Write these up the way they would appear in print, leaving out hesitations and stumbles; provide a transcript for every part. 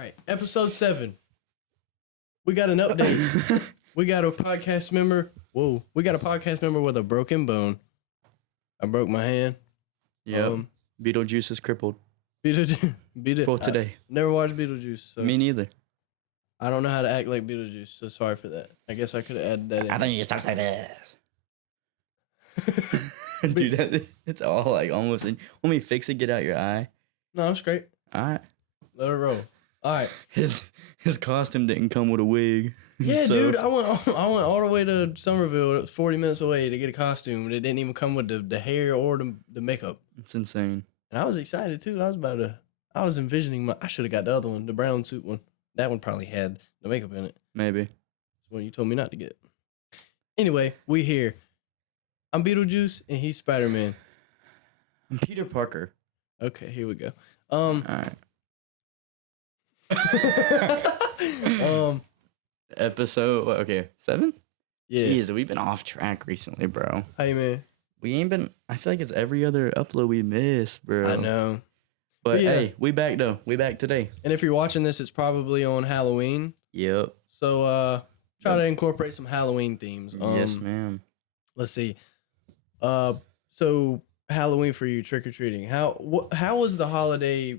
right, episode 7. We got an update. We got a podcast member. Whoa, we got a podcast member with a broken bone. I broke my hand. Yep. Beetlejuice is crippled Beetlejuice. for today. I never watched Beetlejuice. So Me neither. I don't know how to act like Beetlejuice, so sorry for that. I guess I could have added that in. I think you just talk like this. Dude, it's all like almost. When we fix it, get out your eye. No, I'm straight. All right. Let it roll. All right. His costume didn't come with a wig. Yeah, so, dude, I went all the way to Somerville. It was 40 minutes away to get a costume, and it didn't even come with the hair or the makeup. It's insane. And I was excited too. I was envisioning I should have got the other one, the brown suit one. That one probably had the makeup in it. Maybe. That's what you told me not to get. Anyway, we here. I'm Beetlejuice and he's Spider-Man. I'm Peter Parker. Okay, here we go. All right. Episode, okay, 7? Yeah. Jeez, we've been off track recently, bro. Hey, man. We ain't been, I feel like it's every other upload we miss, bro. I know. But yeah. hey, we back though. We back today. And if you're watching this, it's probably on Halloween. Yep. So try to incorporate some Halloween themes. Yes, ma'am. Let's see. So Halloween for you, trick or treating. How was the holiday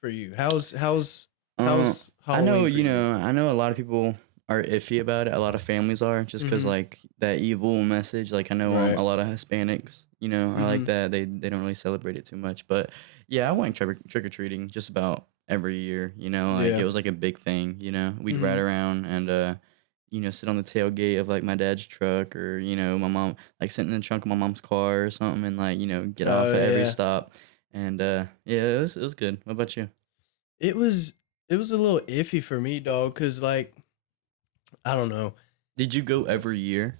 for you? How's Halloween? I know, for you know, I know a lot of people are iffy about it. A lot of families are just because like that evil message. Like I know Right. a lot of Hispanics, you know, are like that. They don't really celebrate it too much. But yeah, I went trick or treating just about every year. You know, like Yeah. it was like a big thing. You know, we'd ride around and you know, sit on the tailgate of like my dad's truck, or you know, my mom like sitting in the trunk of my mom's car or something, and like you know, get off at every yeah. stop. And yeah, it was good. What about you? It was a little iffy for me, dog, because like I don't know. Did you go every year?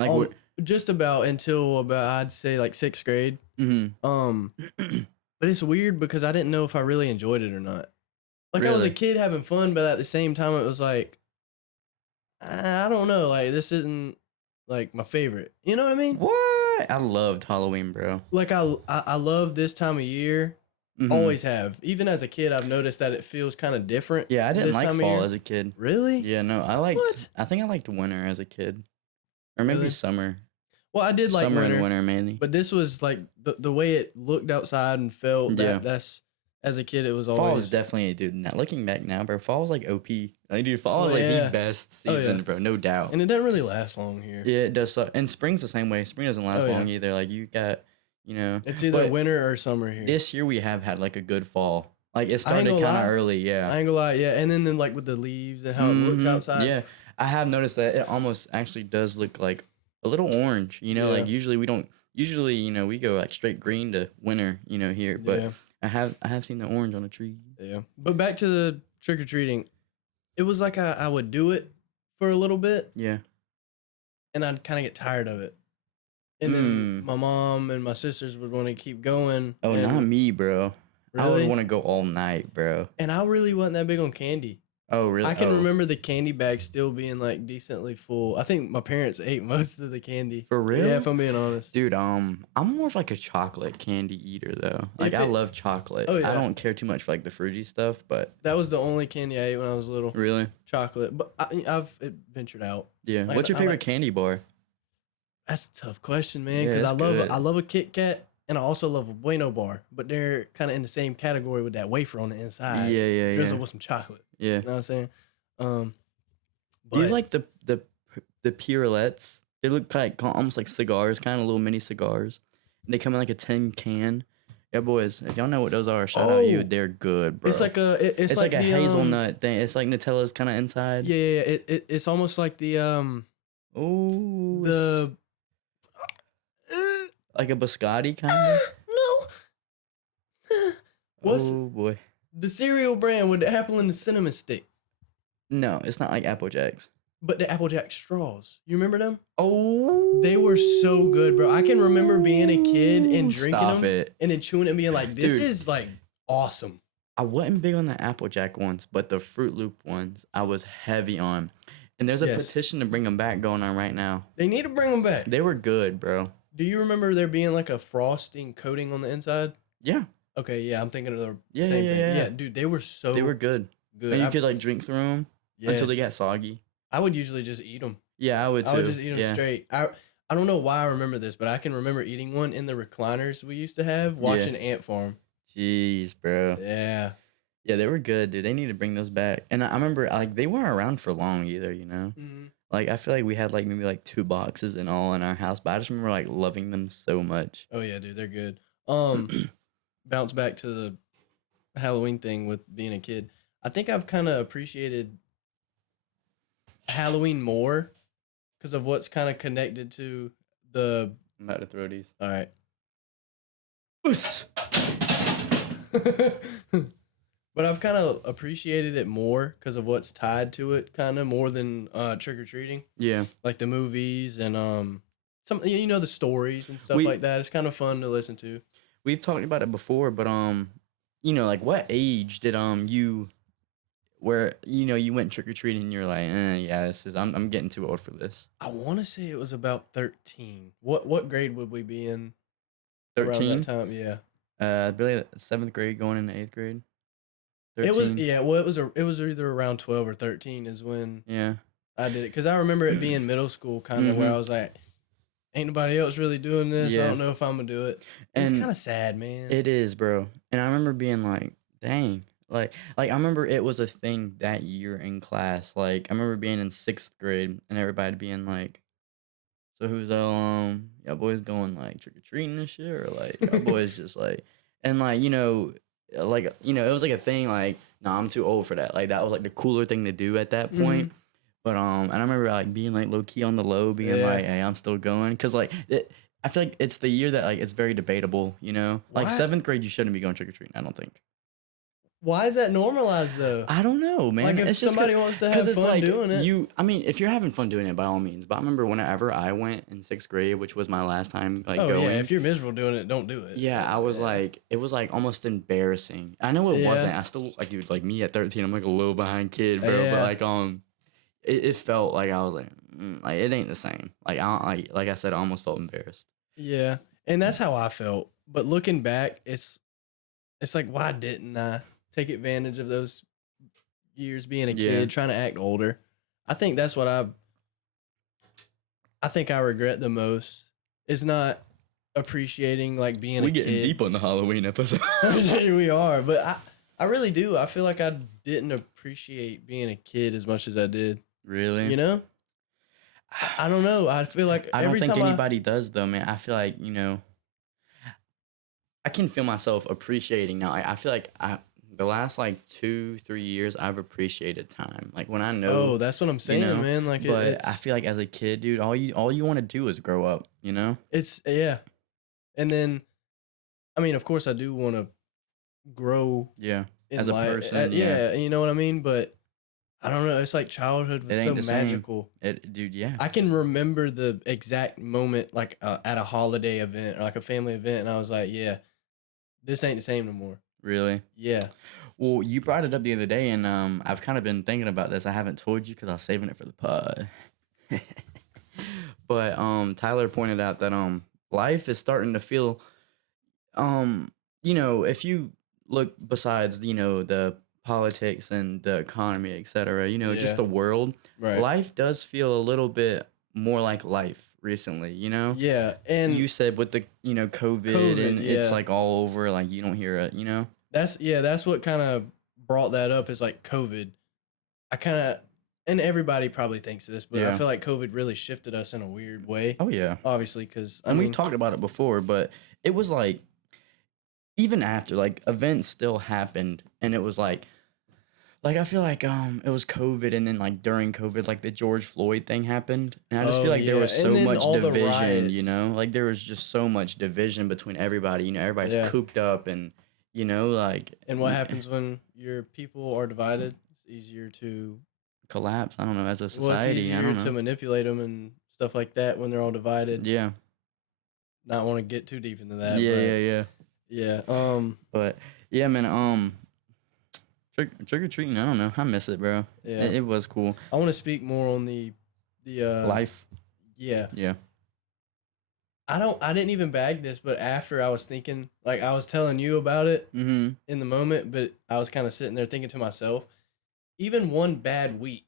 Like Oh, what? just about until about I'd say like 6th grade. Mm-hmm. But it's weird because I didn't know if I really enjoyed it or not. Like I was a Really? kid having fun, but at the same time it was like I don't know, like this isn't like my favorite. You know what I mean? What? I loved Halloween, bro. Like I love this time of year. Mhm. Always have. Even as a kid, I've noticed that it feels kind of different. Yeah, I didn't this like time of fall year. as a kid. Really? Yeah, no, I liked. What? I think I liked winter as a kid, or maybe Really? summer. Well, I did like Summer winter, and winter mainly. but this was like the way it looked outside and felt. Yeah. That's as a kid, it was Fall always is definitely, dude. Now, looking back now, bro, fall was like OP. Like, dude, fall is like yeah. the best Oh, yeah. season, bro, no doubt. and it doesn't really last long here. Yeah, it does suck. And spring's the same way. Spring doesn't last Oh, yeah. long either. Like you got, you know. It's either but winter or summer here. This year we have had like a good fall. Like it I ain't started gonna kind lie. of early, yeah. I ain't gonna lie, yeah. And then like with the leaves and how it looks Mhm. outside. Yeah, I have noticed that it almost actually does look like a little orange. You know, Yeah. like usually we don't. Usually, you know, we go like straight green to winter. You know, here, but Yeah. I have seen the orange on the tree. Yeah. But back to the trick or treating, it was like I would do it for a little bit Yeah. and I'd kind of get tired of it. And then my mom and my sisters would want to keep going. Oh, and not me, bro. I would Really? want to go all night, bro. And I really wasn't that big on candy. Oh, really? I can Oh, remember the candy bag still being like decently full. I think my parents ate most of the candy. For real? Yeah, if I'm being honest. Dude, I'm more of like a chocolate candy eater though. Like If I it- love chocolate. Oh, yeah. I don't care too much for like the fruity stuff, but That was the only candy I ate when I was little. really, Chocolate. But I've ventured out. yeah. Like, What's your I favorite like- candy bar? That's a tough question, man. Yeah, Because it's good. I love a Kit Kat and I also love a Bueno bar, but they're kind of in the same category with that wafer on the inside. Yeah, Drizzle with some chocolate. yeah. You know what I'm saying? Do But you like the Purettes? They look like almost like cigars, kind of little mini cigars. And they come in like a tin can. Yeah, boys, if y'all know what those are, shout out you. Oh. They're good, bro. it's like it's like a the, hazelnut thing. It's like Nutella's kind of inside. Yeah. It's almost like the Oh, the like a biscotti kind of. no. What's Oh boy. the cereal brand with the apple and the cinnamon stick? No, it's not like Apple Jacks. But the Applejack straws. You remember them? Oh, They were so good, bro. I can remember being a kid and drinking Stop them it. and then chewing it and being like, this Dude. is like awesome. I wasn't big on the Applejack ones, but the Fruit Loop ones I was heavy on. And there's a Yes. petition to bring them back going on right now. They need to bring them back. They were good, bro. Do you remember there being like a frosting coating on the inside? Yeah. Okay, yeah, I'm thinking of the Yeah, same yeah, thing. yeah. Yeah, dude, they were so They were good. good. And you could like drink through them until they Yes. got soggy. I would usually just eat them. Yeah, I would I would too. just eat them Yeah. straight. I don't know why I remember this, but I can remember eating one in the recliners we used to have Yeah. watching Ant Farm. Jeez, bro. Yeah. Yeah, they were good, dude. They need to bring those back. And I remember like they weren't around for long either, you know? Mhm. Like I feel like we had like maybe like 2 boxes in all in our house, but I just remember like loving them so much. Oh yeah, dude, they're good. Bounce back to the Halloween thing with being a kid. I think I've kind of appreciated Halloween more because of what's kind of connected to the. I'm about to throw these. All right. But I've kind of appreciated it more because of what's tied to it, kind of more than trick or treating, Yeah. like the movies and some the stories and stuff We- like that. It's kind of fun to listen to. We've talked about it before, but like what age did you where you went trick or treating and you're like, yeah, I'm getting too old for this. I want to say it was about 13. What grade would we be in around 13? that time? Yeah. Really 7th grade going into 8th grade. 13. It was well it was either around 12 or 13 is when Yeah. I did it cuz I remember it being middle school kind of where Mhm. I was like ain't nobody else really doing this. I Yeah. don't know if I'm going to do it. It's And kind of sad, man. it is, bro. And I remember being like, dang. Like I remember it was a thing that year in class. Like I remember being in 6th grade and everybody being like, so who's y'all boys going like trick or treating and shit, or like y'all boys just like, and like it was like a thing like, nah, I'm too old for that. Like that was like the cooler thing to do at that point. But and I remember like being like low key on the low, being Yeah. like, hey, I'm still going, cause like I feel like it's the year that like it's very debatable, like Why? 7th grade you shouldn't be going trick or treating. I don't think. Why is that normalized though? I don't know, man. Like if it's just somebody wants to have it's fun like doing it. I mean, if you're having fun doing it, by all means. But I remember whenever I went in 6th grade, which was my last time like Oh going. yeah, if you're miserable doing it, don't do it. Yeah, I was like, it was like almost embarrassing. I know it wasn't. Yeah. I still like, dude, like me at 13, I'm like a little behind kid, bro. Yeah. But like, it felt like I was like, like it ain't the same. Like I don't, like I said, I almost felt embarrassed. Yeah. And that's how I felt. But looking back, it's like why didn't I take advantage of those years being a Yeah. kid, trying to act older? I think that's what I think I regret the most is not appreciating like being We a getting kid. deep on the Halloween episode. Here we are, but I really do. I feel like I didn't appreciate being a kid as much as I did. Really? You know? I don't know. I feel like I don't every think time anybody does though, man. I feel like I can feel myself appreciating now. I feel like the last like 2-3 years I've appreciated time. Like when I know. Oh, that's what I'm saying, know, man. Like but I feel like as a kid, dude, all you want to do is grow up. You know. it's yeah. And then, I mean, of course, I do want to grow Yeah. in As a life. person, Yeah, you know what I mean. But I don't know. It's like childhood was It ain't so the same. magical. Dude, yeah. I can remember the exact moment, like at a holiday event or like a family event, and I was like, "Yeah, this ain't the same no more." Really. Yeah. Well, you brought it up the other day, and I've kind of been thinking about this. I haven't told you because I was saving it for the pod. But Tyler pointed out that life is starting to feel if you look besides the politics and the economy, etc., Yeah. just the world, Right. life does feel a little bit more like life recently. Yeah, and You said with the COVID, COVID, and it's yeah. like all over, like you don't hear it. that's what kind of brought that up is like COVID. I kind of, and everybody probably thinks this, but I Yeah. feel like COVID really shifted us in a weird way. Oh yeah. Obviously, because And we've talked about it before, but it was like even after like events still happened, and it was like I feel like it was COVID, and then like during COVID, like the George Floyd thing happened, and I just Oh, feel like there yeah, was and so then much all the division, riots. like there was just so much division between everybody. Everybody's Yeah. cooped up, and like And what happens when your people are divided? It's easier to collapse. I don't know, as a well, it's society. I easier don't to know. manipulate them and stuff like that when they're all divided. Yeah. Not want to get too deep into that. Yeah, but yeah, yeah. yeah. But yeah, man. Trick or treating. I don't know. I miss it, bro. Yeah. It was cool. I want to speak more on the Life. Yeah. Yeah. I didn't even bag this, but after I was thinking, like I was telling you about it Mm-hmm. in the moment, but I was kind of sitting there thinking to myself, even one bad week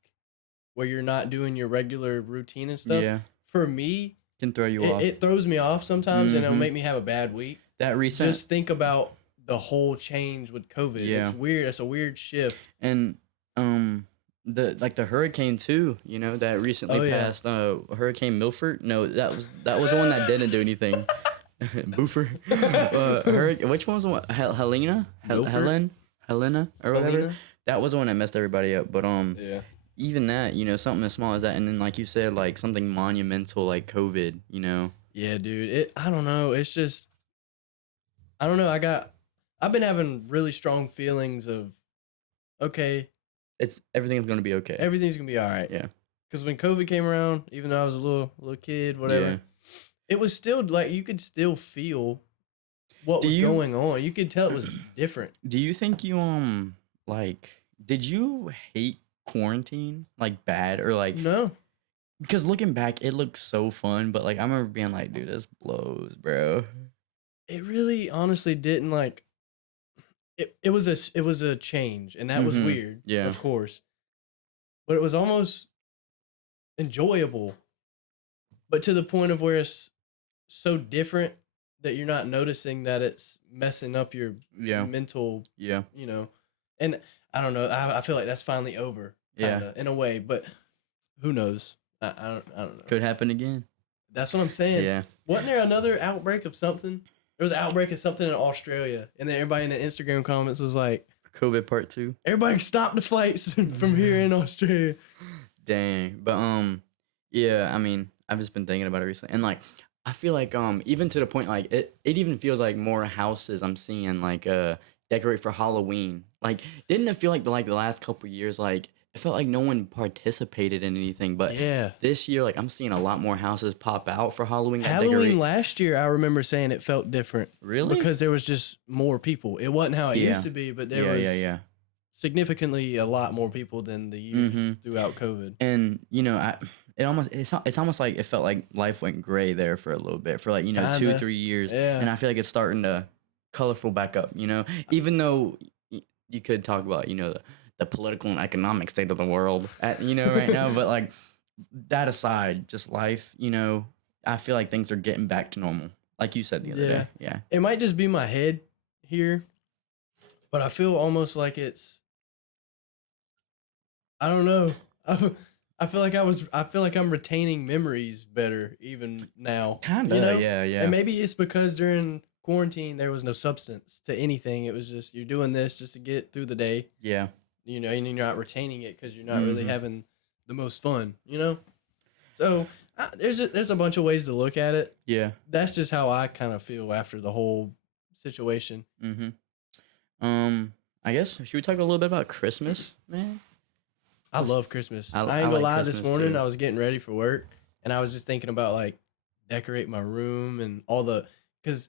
where you're not doing your regular routine and stuff, Yeah. for me, Can throw you it, off. it throws me off sometimes and it'll Mm-hmm. make me have a bad week. That recent. Just think about the whole change with COVID. Yeah. It's weird. It's a weird shift. And the hurricane too, that recently Oh, yeah. passed, Hurricane Milford. No, that was the one that didn't do anything. Boofer. Which one was the one? Helena? Milford? Helena or whatever. Helena? That was the one that messed everybody up. But Yeah. even that, something as small as that, and then like you said, like something monumental like COVID. Yeah, dude. I don't know. It's just I don't know. I've been having really strong feelings of okay, Everything's gonna be okay. everything's gonna be all right. Yeah. Because when COVID came around, even though I was a little kid, whatever, Yeah. it was still like you could still feel what Do was you- going on. You could tell it was different. Do you think you like did you hate quarantine like bad or like No, because looking back it looks so fun, but like I remember being like, dude, this blows, bro. it really honestly didn't like. It was a change, and that was Mhm. weird. Yeah. Of course, but it was almost enjoyable, but to the point of where it's so different that you're not noticing that it's messing up your Yeah. mental, Yeah. and I don't know. I feel like that's finally over, Yeah. kinda, in a way, but who knows? I don't know. Could happen again. That's what I'm saying. Yeah. Wasn't there another outbreak of something? There was an outbreak of something in Australia, and then everybody in the Instagram comments was like, COVID part 2. "Everybody stop the flights from here in Australia." Dang. But yeah, I mean, I've just been thinking about it recently. And like I feel like even to the point like it even feels like more houses I'm seeing like decorate for Halloween. Like didn't it feel like the last couple years like it felt like no one participated in anything, but Yeah. this year like I'm seeing a lot more houses pop out for Halloween. that Halloween decorate. last year, I remember saying it felt different. Really? Because there was just more people. It wasn't how it Yeah. used to be, but there was yeah. significantly a lot more people than the years Mhm. throughout COVID. And it's almost like it felt like life went gray there for a little bit for like 2 Kinda. 3 years, Yeah. and I feel like it's starting to colorful back up. Even though you could talk about the political and economic state of the world right now, but like that aside, just life. I feel like things are getting back to normal, like you said the other Yeah. day. Yeah. It might just be my head here, but I feel almost like I don't know. I feel like I'm retaining memories better even now. Kinda. Yeah. And maybe it's because during quarantine there was no substance to anything. It was just you're doing this just to get through the day, Yeah. and you're not retaining it because you're not really Mhm. having the most fun, So there's a bunch of ways to look at it. Yeah. That's just how I kind of feel after the whole situation. Mm-hmm. I guess should we talk a little bit about Christmas, man? I love Christmas. I I ain't gonna like lie. This Christmas, morning too. I was getting ready for work, and I was just thinking about like decorate my room and all because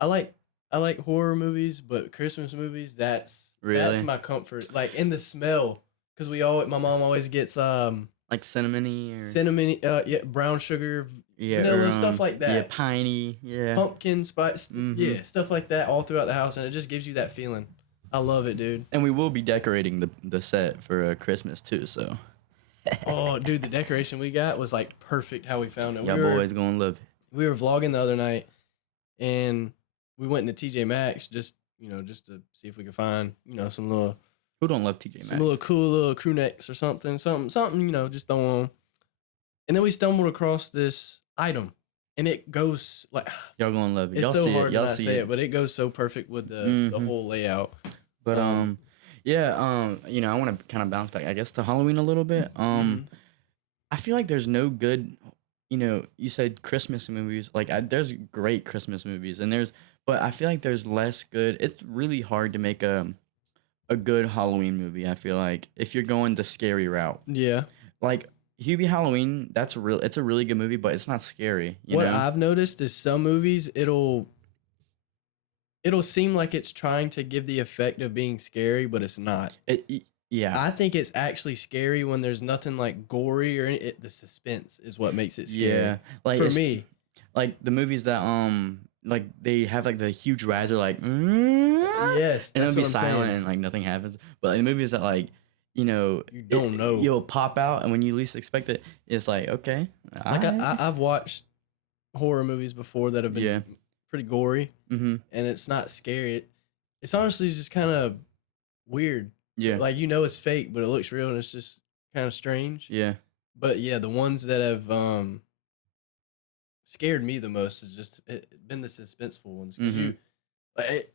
I like horror movies, but Christmas movies that's Really? my comfort. Like in the smell, because my mom always gets Like cinnamony or cinnamon, brown sugar, yeah, vanilla, stuff like Yeah, that. piney. Yeah. pumpkin spice, Mhm. stuff like that all throughout the house, and it just gives you that feeling. I love it, dude. And we will be decorating the set for Christmas too. So Oh, dude, the decoration we got was like perfect how we found it. y'all boys gonna love it. We were vlogging the other night, and we went into TJ Maxx just to see if we could find some little Who don't love TJ some Maxx? little cool little crew necks or something just throw on. And then we stumbled across this item, and it goes like Y'all gonna love it. it's Y'all so see hard it. to Y'all not see say it. it, but it goes so perfect with the Mhm. whole layout. But um, yeah, I want to kind of bounce back, I guess, to Halloween a little bit. Mhm. I feel like there's no good, you said Christmas movies. Like, there's great Christmas movies, but I feel like there's less good. It's really hard to make a good Halloween movie. I feel like if you're going the scary route, Yeah. like Hubie Halloween, it's a really good movie, but it's not scary. What I've noticed is some movies it'll seem like it's trying to give the effect of being scary, but it's not. Yeah, I think it's actually scary when there's nothing like gory or the suspense is what makes it scary. yeah. Like For it's- me. like the movies that like they have like the huge riser like and Yes, it'll that's be what I'm silent saying. and like nothing happens. But like, the movies that like You don't know. you'll pop out and when you least expect it, it's like okay, Like I I've watched horror movies before that have been yeah pretty gory, mm-hmm and it's not scary. It's honestly just kind of weird. yeah Like it's fake, but it looks real, and it's just kind of strange. yeah But yeah, the ones that have scared me the most has just been the suspenseful ones because mm-hmm like,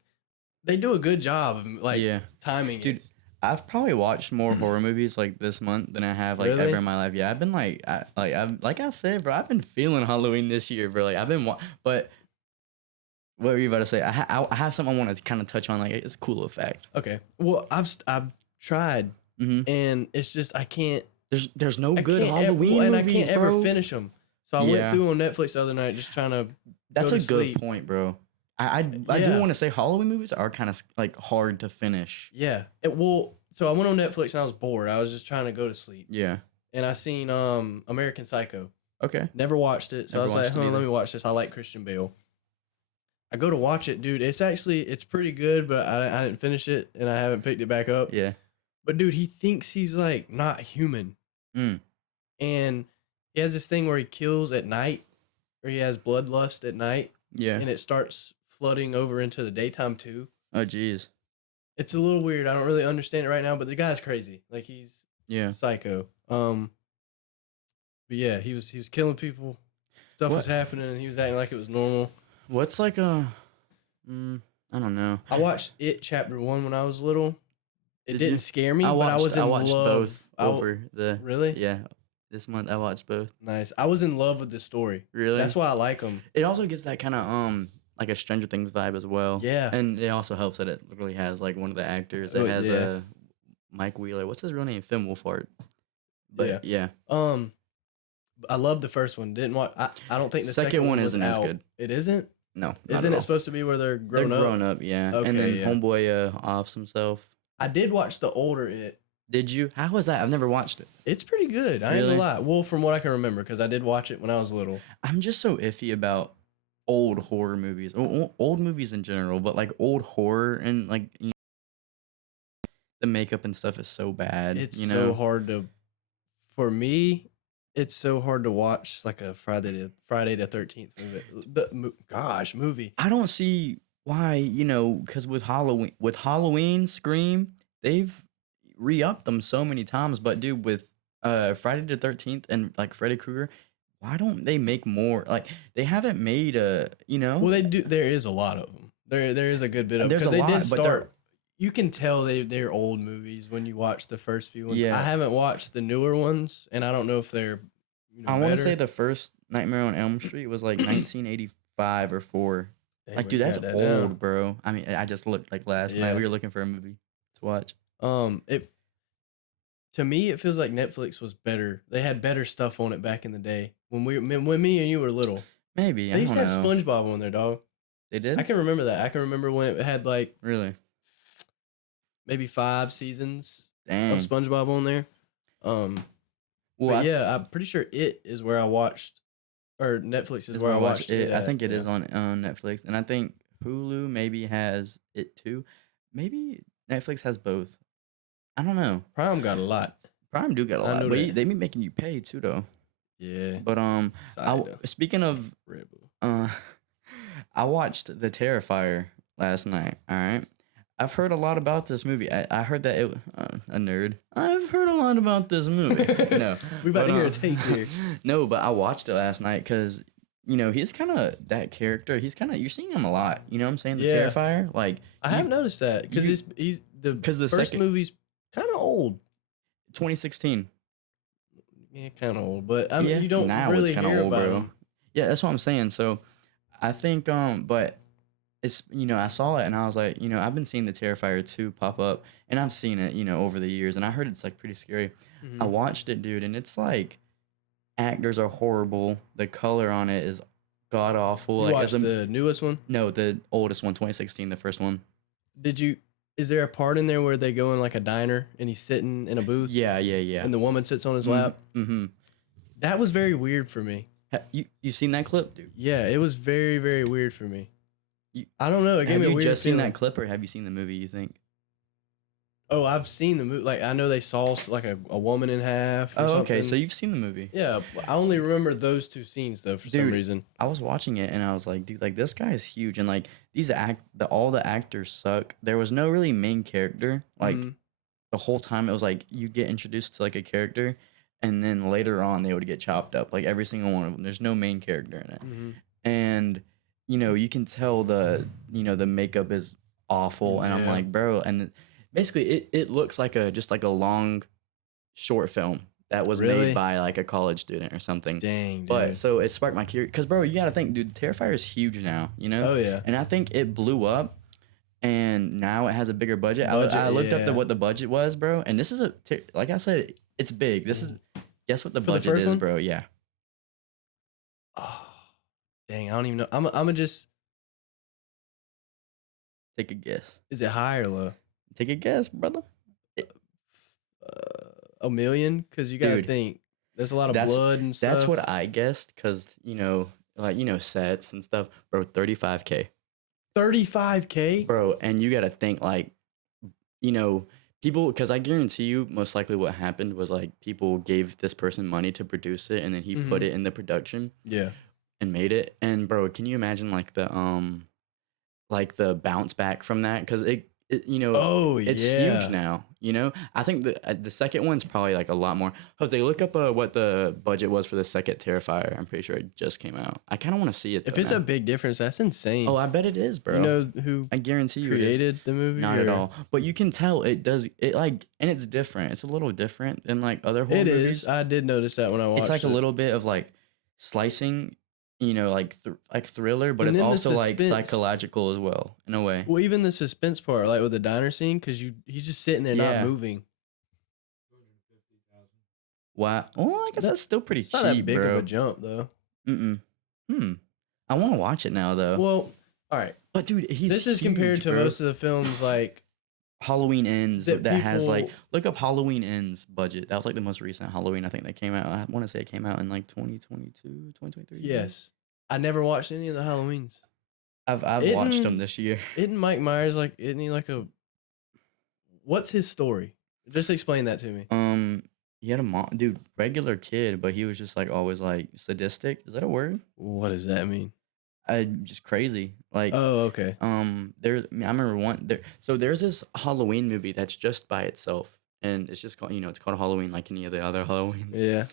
they do a good job of like yeah. timing it. Dude, I've probably watched more horror movies like this month than I have like ever Really? in my life. Yeah, I've been like I said, bro. I've been feeling Halloween this year, bro. Like but what were you about to say? I have something I want to kind of touch on. Like it's a cool effect. Okay. Well, I've tried, Mm-hmm. and it's just There's no I good can't Halloween and I movies, can't ever bro. finish them. So I went Yeah, through on Netflix the other night just trying to go that's to a good sleep. point, bro. I do Yeah, want to say Halloween movies are kind of like hard to finish. yeah. So I went on Netflix and I was bored. I was just trying to go to sleep, Yeah. and I seen American Psycho. Okay. Never watched it, so I Never was like, watched it let either. me watch this. I like Christian Bale. I go to watch it, dude. It's pretty good, but I didn't finish it and I haven't picked it back up. Yeah. But dude, he thinks he's like not human, Mm. and he has this thing where he kills at night, or he has bloodlust at night, Yeah. and it starts flooding over into the daytime too. Oh, jeez. It's a little weird. I don't really understand it right now, but the guy's crazy. Like he's Yeah. psycho. But yeah, he was killing people. Stuff was What? happening, and he was acting like it was normal. What's like a I don't know. I watched It Chapter 1 when I was little. It Did you? didn't scare me, but I was I in watched love. both over the Really? yeah. This month I watched both. Nice. I was in love with the story. Really? That's why I like them. It also gives that kind of like a Stranger Things vibe as well. Yeah. And it also helps that it literally has like one of the actors. Oh, It has yeah. Mike Wheeler. What's his real name? Finn Wolfhard. Yeah. But yeah. I love the first one. Didn't watch. I don't think the second one was isn't as out. good. It isn't. No, not Isn't at it all. supposed to be where they're They're grown up? grown up, yeah. And then Okay, yeah. Homeboy offs himself. I did watch the older It. Did you? How was that? I've never watched it. It's pretty good. I ain't Really? gonna lie. Well, from what I can remember, because I did watch it when I was little. I'm just so iffy about old horror movies, old movies in general, but like old horror and like the makeup and stuff is so bad. It's you so know, hard to. For me, it's so hard to watch like a Friday the 13th movie. Gosh, movie. I don't see why. Because with Halloween, Scream, they've re-upped them so many times. But dude, with Friday the 13th and like Freddy Krueger, why don't they make more? Like they haven't made Well, they do. There is a lot of them. There is a good bit of There's because a they lot, did but they're start. You can tell they're old movies when you watch the first few ones. I yeah. haven't watched the newer ones, and I don't know if they're I want to say better. the first Nightmare on Elm Street was like 1985 or 4. Dang, Like, where you dude, that's got that old, now? bro. I mean, I just looked like last night. Yeah. We were looking for a movie to watch. It to me it feels like Netflix was better. They had better stuff on it back in the day when me and you were little. Maybe, I They used don't to have know. SpongeBob on there, dog. They I did? can remember that. I can remember when it had like Really? maybe 5 seasons of Dang. SpongeBob on there. Um, Well, but yeah, I'm pretty sure it is where I watched, or Netflix is is where where I I watched watched it it. I at. think it Yeah. is on Netflix, and I think Hulu maybe has it too. Maybe Netflix has both. I don't know. Prime got a lot. Prime do get a I lot, know but that. they be making you pay too, though. Yeah. But Excited though. speaking of Red Bull. I watched The Terrifier last night. All right, I've heard a lot about this movie. I heard that it a nerd. I've heard a lot about this movie. No, We about but, to hear a take here. no, but I watched it last night because he's kind of that character. He's kind of you're seeing him a lot. You know what I'm saying? The Yeah. Terrifier. Like I have noticed that because you- he's the 'cause the first second- movie's kind of old. 2016. Yeah, kind of old, but I mean, Yeah, you don't now really it's kind of hear old, about bro. him. Yeah, that's what I'm saying. So I think but it's I saw it and I was like, I've been seeing the Terrifier 2 pop up and I've seen it, over the years and I heard it's like pretty scary. I Mhm. watched it, dude, and it's like actors are horrible. The color on it is god awful. You Like watched the newest one? no, the oldest one, 2016, the first one. Did you? Is there a part in there where they go in like a diner and he's sitting in a booth Yeah, yeah, yeah. and the woman sits on his lap? Mm-hmm. That was very weird for me. You seen that clip, dude? Yeah, it was very, very weird for me. You, I don't know. It gave have me a you weird just seen that feeling. clip, or have you seen the movie? You think? Oh, I've seen the movie. Like I know they saw like a woman in half or Oh, okay. So something. you've seen the movie. Yeah, I only remember those two scenes though for some Dude, reason. I was watching it and I was like, dude, like this guy is huge, and like all the actors suck. There was no really main character. Like Hmm. the whole time, it was like you get introduced to like a character, and then later on they would get chopped up. Like every single one of them. There's no main character in it, Hmm. and you can tell the makeup is awful, and I'm Yeah. like, bro, and basically it looks like a just like a long short film that was made Really? by like a college student or something. Dang, But dude. so it sparked my curiosity because, bro, you gotta think, dude, Terrifier is huge now, Oh yeah. and I think it blew up, and now it has a bigger budget. I Budget. looked up Yeah. what the budget was, bro, and this is like I said, it's big. This is Ooh. guess what the For the budget first is, one. bro? Yeah, Oh, dang. I don't even know. I'm just. take a guess. Is it high or low? Take a guess, brother. It- A million? Because you gotta dude, think. There's a lot of that's blood and that's stuff. what I guessed because like sets and stuff, bro. 35K. 35K. Bro, and you gotta think like, you know, people, because I guarantee you, most likely what happened was like people gave this person money to produce it, and then he Hmm. put it in the production Yeah. and made it. And bro, can you imagine like the bounce back from that? Because Oh it's huge yeah. now. I think the second one's probably like a lot more. Jose, look up what the budget was for the second Terrifier. I'm pretty sure it just came out. I kind of want to see it If though it's a now. big difference, that's Oh, insane. I bet it is, You bro. know who I guarantee you it is. created the movie, Not at or all. But you can tell it does it like, and it's different. It's a little different than like other horror it is? movies. I did notice that when I It's like watched a it. little bit of like slicing, like thriller, but And it's then the also like suspense. psychological as well in a way. Well, even the suspense part, like with the diner scene, because he's just sitting there not Yeah. moving. Wow. Oh, I guess That, that's still pretty it's not that cheap, big of a bro. jump though. Mm-mm. Hmm. I want to watch it now though. Well, all right. But dude, he's This is compared huge, to bro. most of the films like Halloween Ends that that has like, people. look up Halloween Ends budget. That was like the most recent Halloween I think that came out. I want to say it came out in like 2022, 2023. Maybe? Yes, I never watched any of the Halloweens. I've watched them Isn't this year. isn't Mike Myers like? Isn't he like a? What's his story? Just explain that to me. He had a mom, dude, regular kid, but he was just like always like sadistic. Is that a word? What does that mean? Just crazy. Like, Oh, okay. I remember one there. So there's this Halloween movie that's just by itself, and it's just called, it's called Halloween, like any of the other Halloweens. Yeah.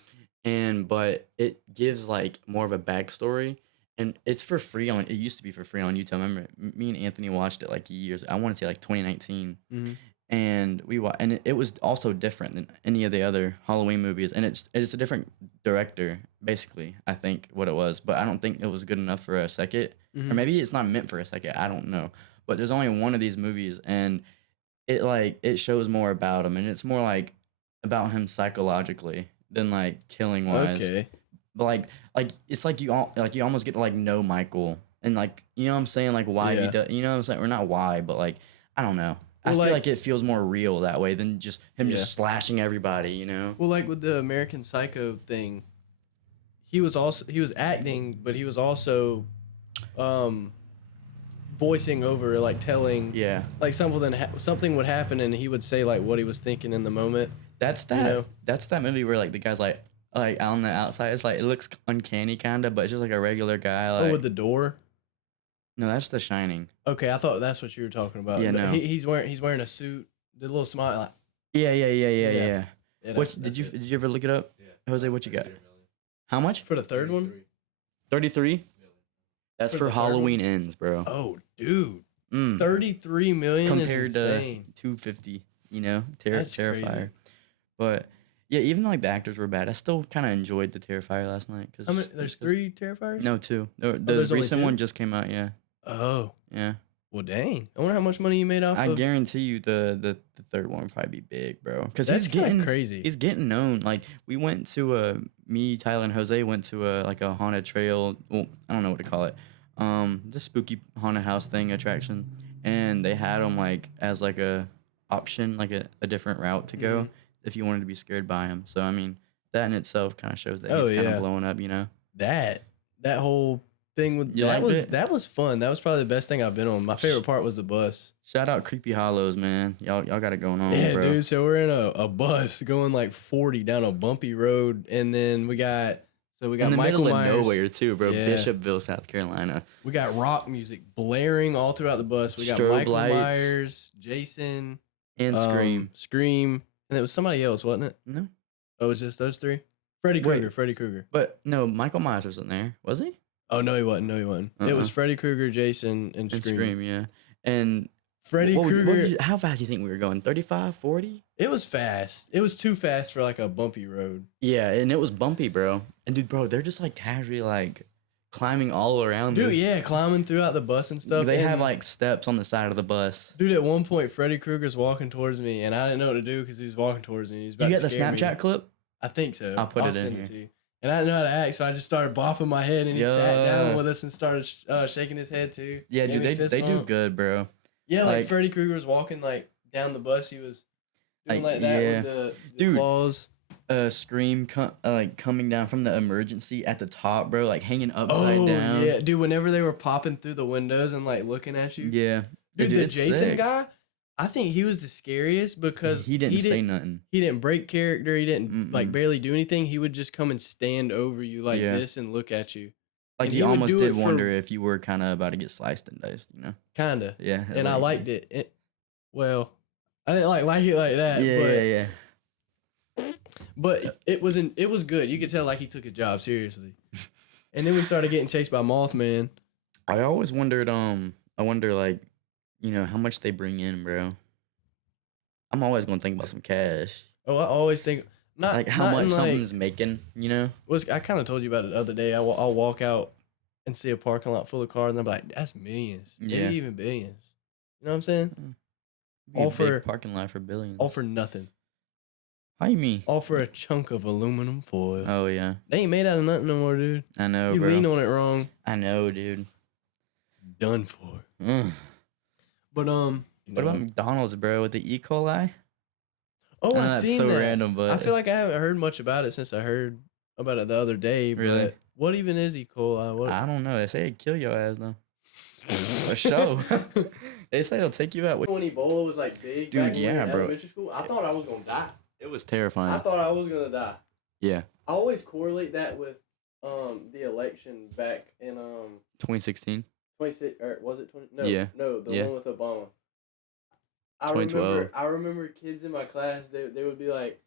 And but it gives like more of a backstory, and it's for free on. It used to be for free on YouTube. I remember me and Anthony watched it like years. I want to say like 2019, Hmm. and and it was also different than any of the other Halloween movies, and it's a different director basically. I think what it was, but I don't think it was good enough for a second, or Hmm. maybe it's not meant for a second. I don't know, but there's only one of these movies, and it shows more about him, and it's more like about him psychologically than like killing wise. Okay. But like it's like you almost get to like know Michael, and like what I'm saying, like why he Yeah. does, what I'm saying, or not why, but like I don't know. I Well, feel like like it feels more real that way than just him yeah. just slashing everybody. Well, like with the American Psycho thing, he was acting, but he was also um voicing over, like telling, Yeah. like something would happen, and he would say like what he was thinking in the moment. That's You that know? that's that movie where like the guy's like on the outside, it's like it looks uncanny kinda, but it's just like a regular guy, Oh, with like the door. no, that's The Shining. Okay, I thought that's what you were talking about. Yeah, No, no. he's wearing a suit, the little smile. Like, Yeah, yeah, yeah, yeah, yeah, yeah. yeah. What did That's you it. did you ever look it up? Jose, what you got? How much? For the third one? 33? That's For for the third one? Halloween Ends, bro. Oh, dude, Mm. 33 million Compared is to insane. 250, That's crazy. Terrifier. But yeah, even though like the actors were bad, I still kind of enjoyed the Terrifier last night How many? because There's 3 Terrifiers. no, two. The there's only recent 2? one just came out. Yeah, Oh, yeah. well, dang. I wonder how much money you made off I of. guarantee you the third one would probably be big, bro. Because That's kind of crazy. he's getting known. Like we went to me, Tyler, and Jose went to like a haunted trail. Well, I don't know what to call it. Just spooky haunted house thing attraction, and they had him like as like a option, like a different route to go Mhm. if you wanted to be scared by him. So I mean, that in itself kind of shows that Oh he's kind of yeah. blowing up. that whole thing with You liked it? that was fun. That was probably the best thing I've been on. My favorite part was the bus. Shout out Creepy Hollows, man. Y'all got it going on, Yeah, bro. dude. So we're in a bus going like 40 down a bumpy road, and then we got In the Michael middle of Myers. nowhere too, bro. Yeah. Bishopville, South Carolina. We got rock music blaring all throughout the bus. We got Strobe Michael lights. Myers, Jason, And Scream, and it was somebody else, wasn't it? No. Oh, it was just those three. Freddy Wait. Krueger. But no, Michael Myers wasn't there, was he? Oh no, he wasn't. It was Freddy Krueger, Jason, and And Scream. Scream, yeah. And Freddy Krueger. how fast do you think we were going? 35, 40? It was fast. It was too fast for like a bumpy road. Yeah, and it was bumpy, bro. And dude, bro, they're just like casually like climbing all around Dude, this. yeah, climbing throughout the bus and stuff. They and, have like steps on the side of the bus. Dude, at one point, Freddy Krueger's walking towards me, and I didn't know what to do because he was walking towards me. He was about You to get the scare Snapchat me. clip? I think so. I'll put it in send here. to you. And I didn't know how to act, so I just started bopping my head, and he sat down with us and started shaking his head too. Yeah, Gave dude, me a fist they do bump. good, bro. Yeah, like like- Freddy Krueger was walking like down the bus. He was doing like that yeah. with the Dude. claws. Scream like coming down from the emergency at the top, bro, like hanging upside down. Yeah, dude. Whenever they were popping through the windows and like looking at you, Yeah. dude. Dude, The it's Jason sick. guy, I think he was the scariest because He didn't say nothing. He didn't break character. He didn't like Mm-mm. barely do anything. He would just come and stand over you like Yeah. this and look at you. Like And he he would almost do did it for- wonder if you were kind of about to get sliced and diced, you know? Kinda. Yeah. And I liked it. Well, I didn't like it like that. Yeah, but, yeah. But it was good. You could tell like he took his job seriously. And then we started getting chased by Mothman. I always wondered, I wonder like, you know, how much they bring in, bro. I'm always gonna think about some cash. Oh, I always think not Like how not much in, something's making, you know? I kind of told you about it the other day. I'll walk out and see a parking lot full of cars, and I'm like, that's millions, maybe Yeah. even billions. You know what I'm saying? Be a All big for parking lot for billions. all for nothing. How you mean? All for a chunk of aluminum foil. Oh yeah, They ain't made out of nothing no more, dude. I know, You bro. lean on it wrong, I know, dude. done for. Mm. But What about McDonald's, bro, with the E. coli? Oh, I know I that's seen so that. random, but I feel like I haven't heard much about it since I heard about it the other day. Really? But what even is E. coli? What? I don't know. They say it kill your ass though. For sure. They say it'll take you out. When Ebola was like big, Dude, back when we were yeah, in bro. elementary school, I thought I was gonna die. It was I terrifying. thought I was gonna die. Yeah. I always correlate that with the election back in 2016. 26 or was it 20? No, Yeah. no, the Yeah. one with Obama. 2012. I remember kids in my class. They would be like,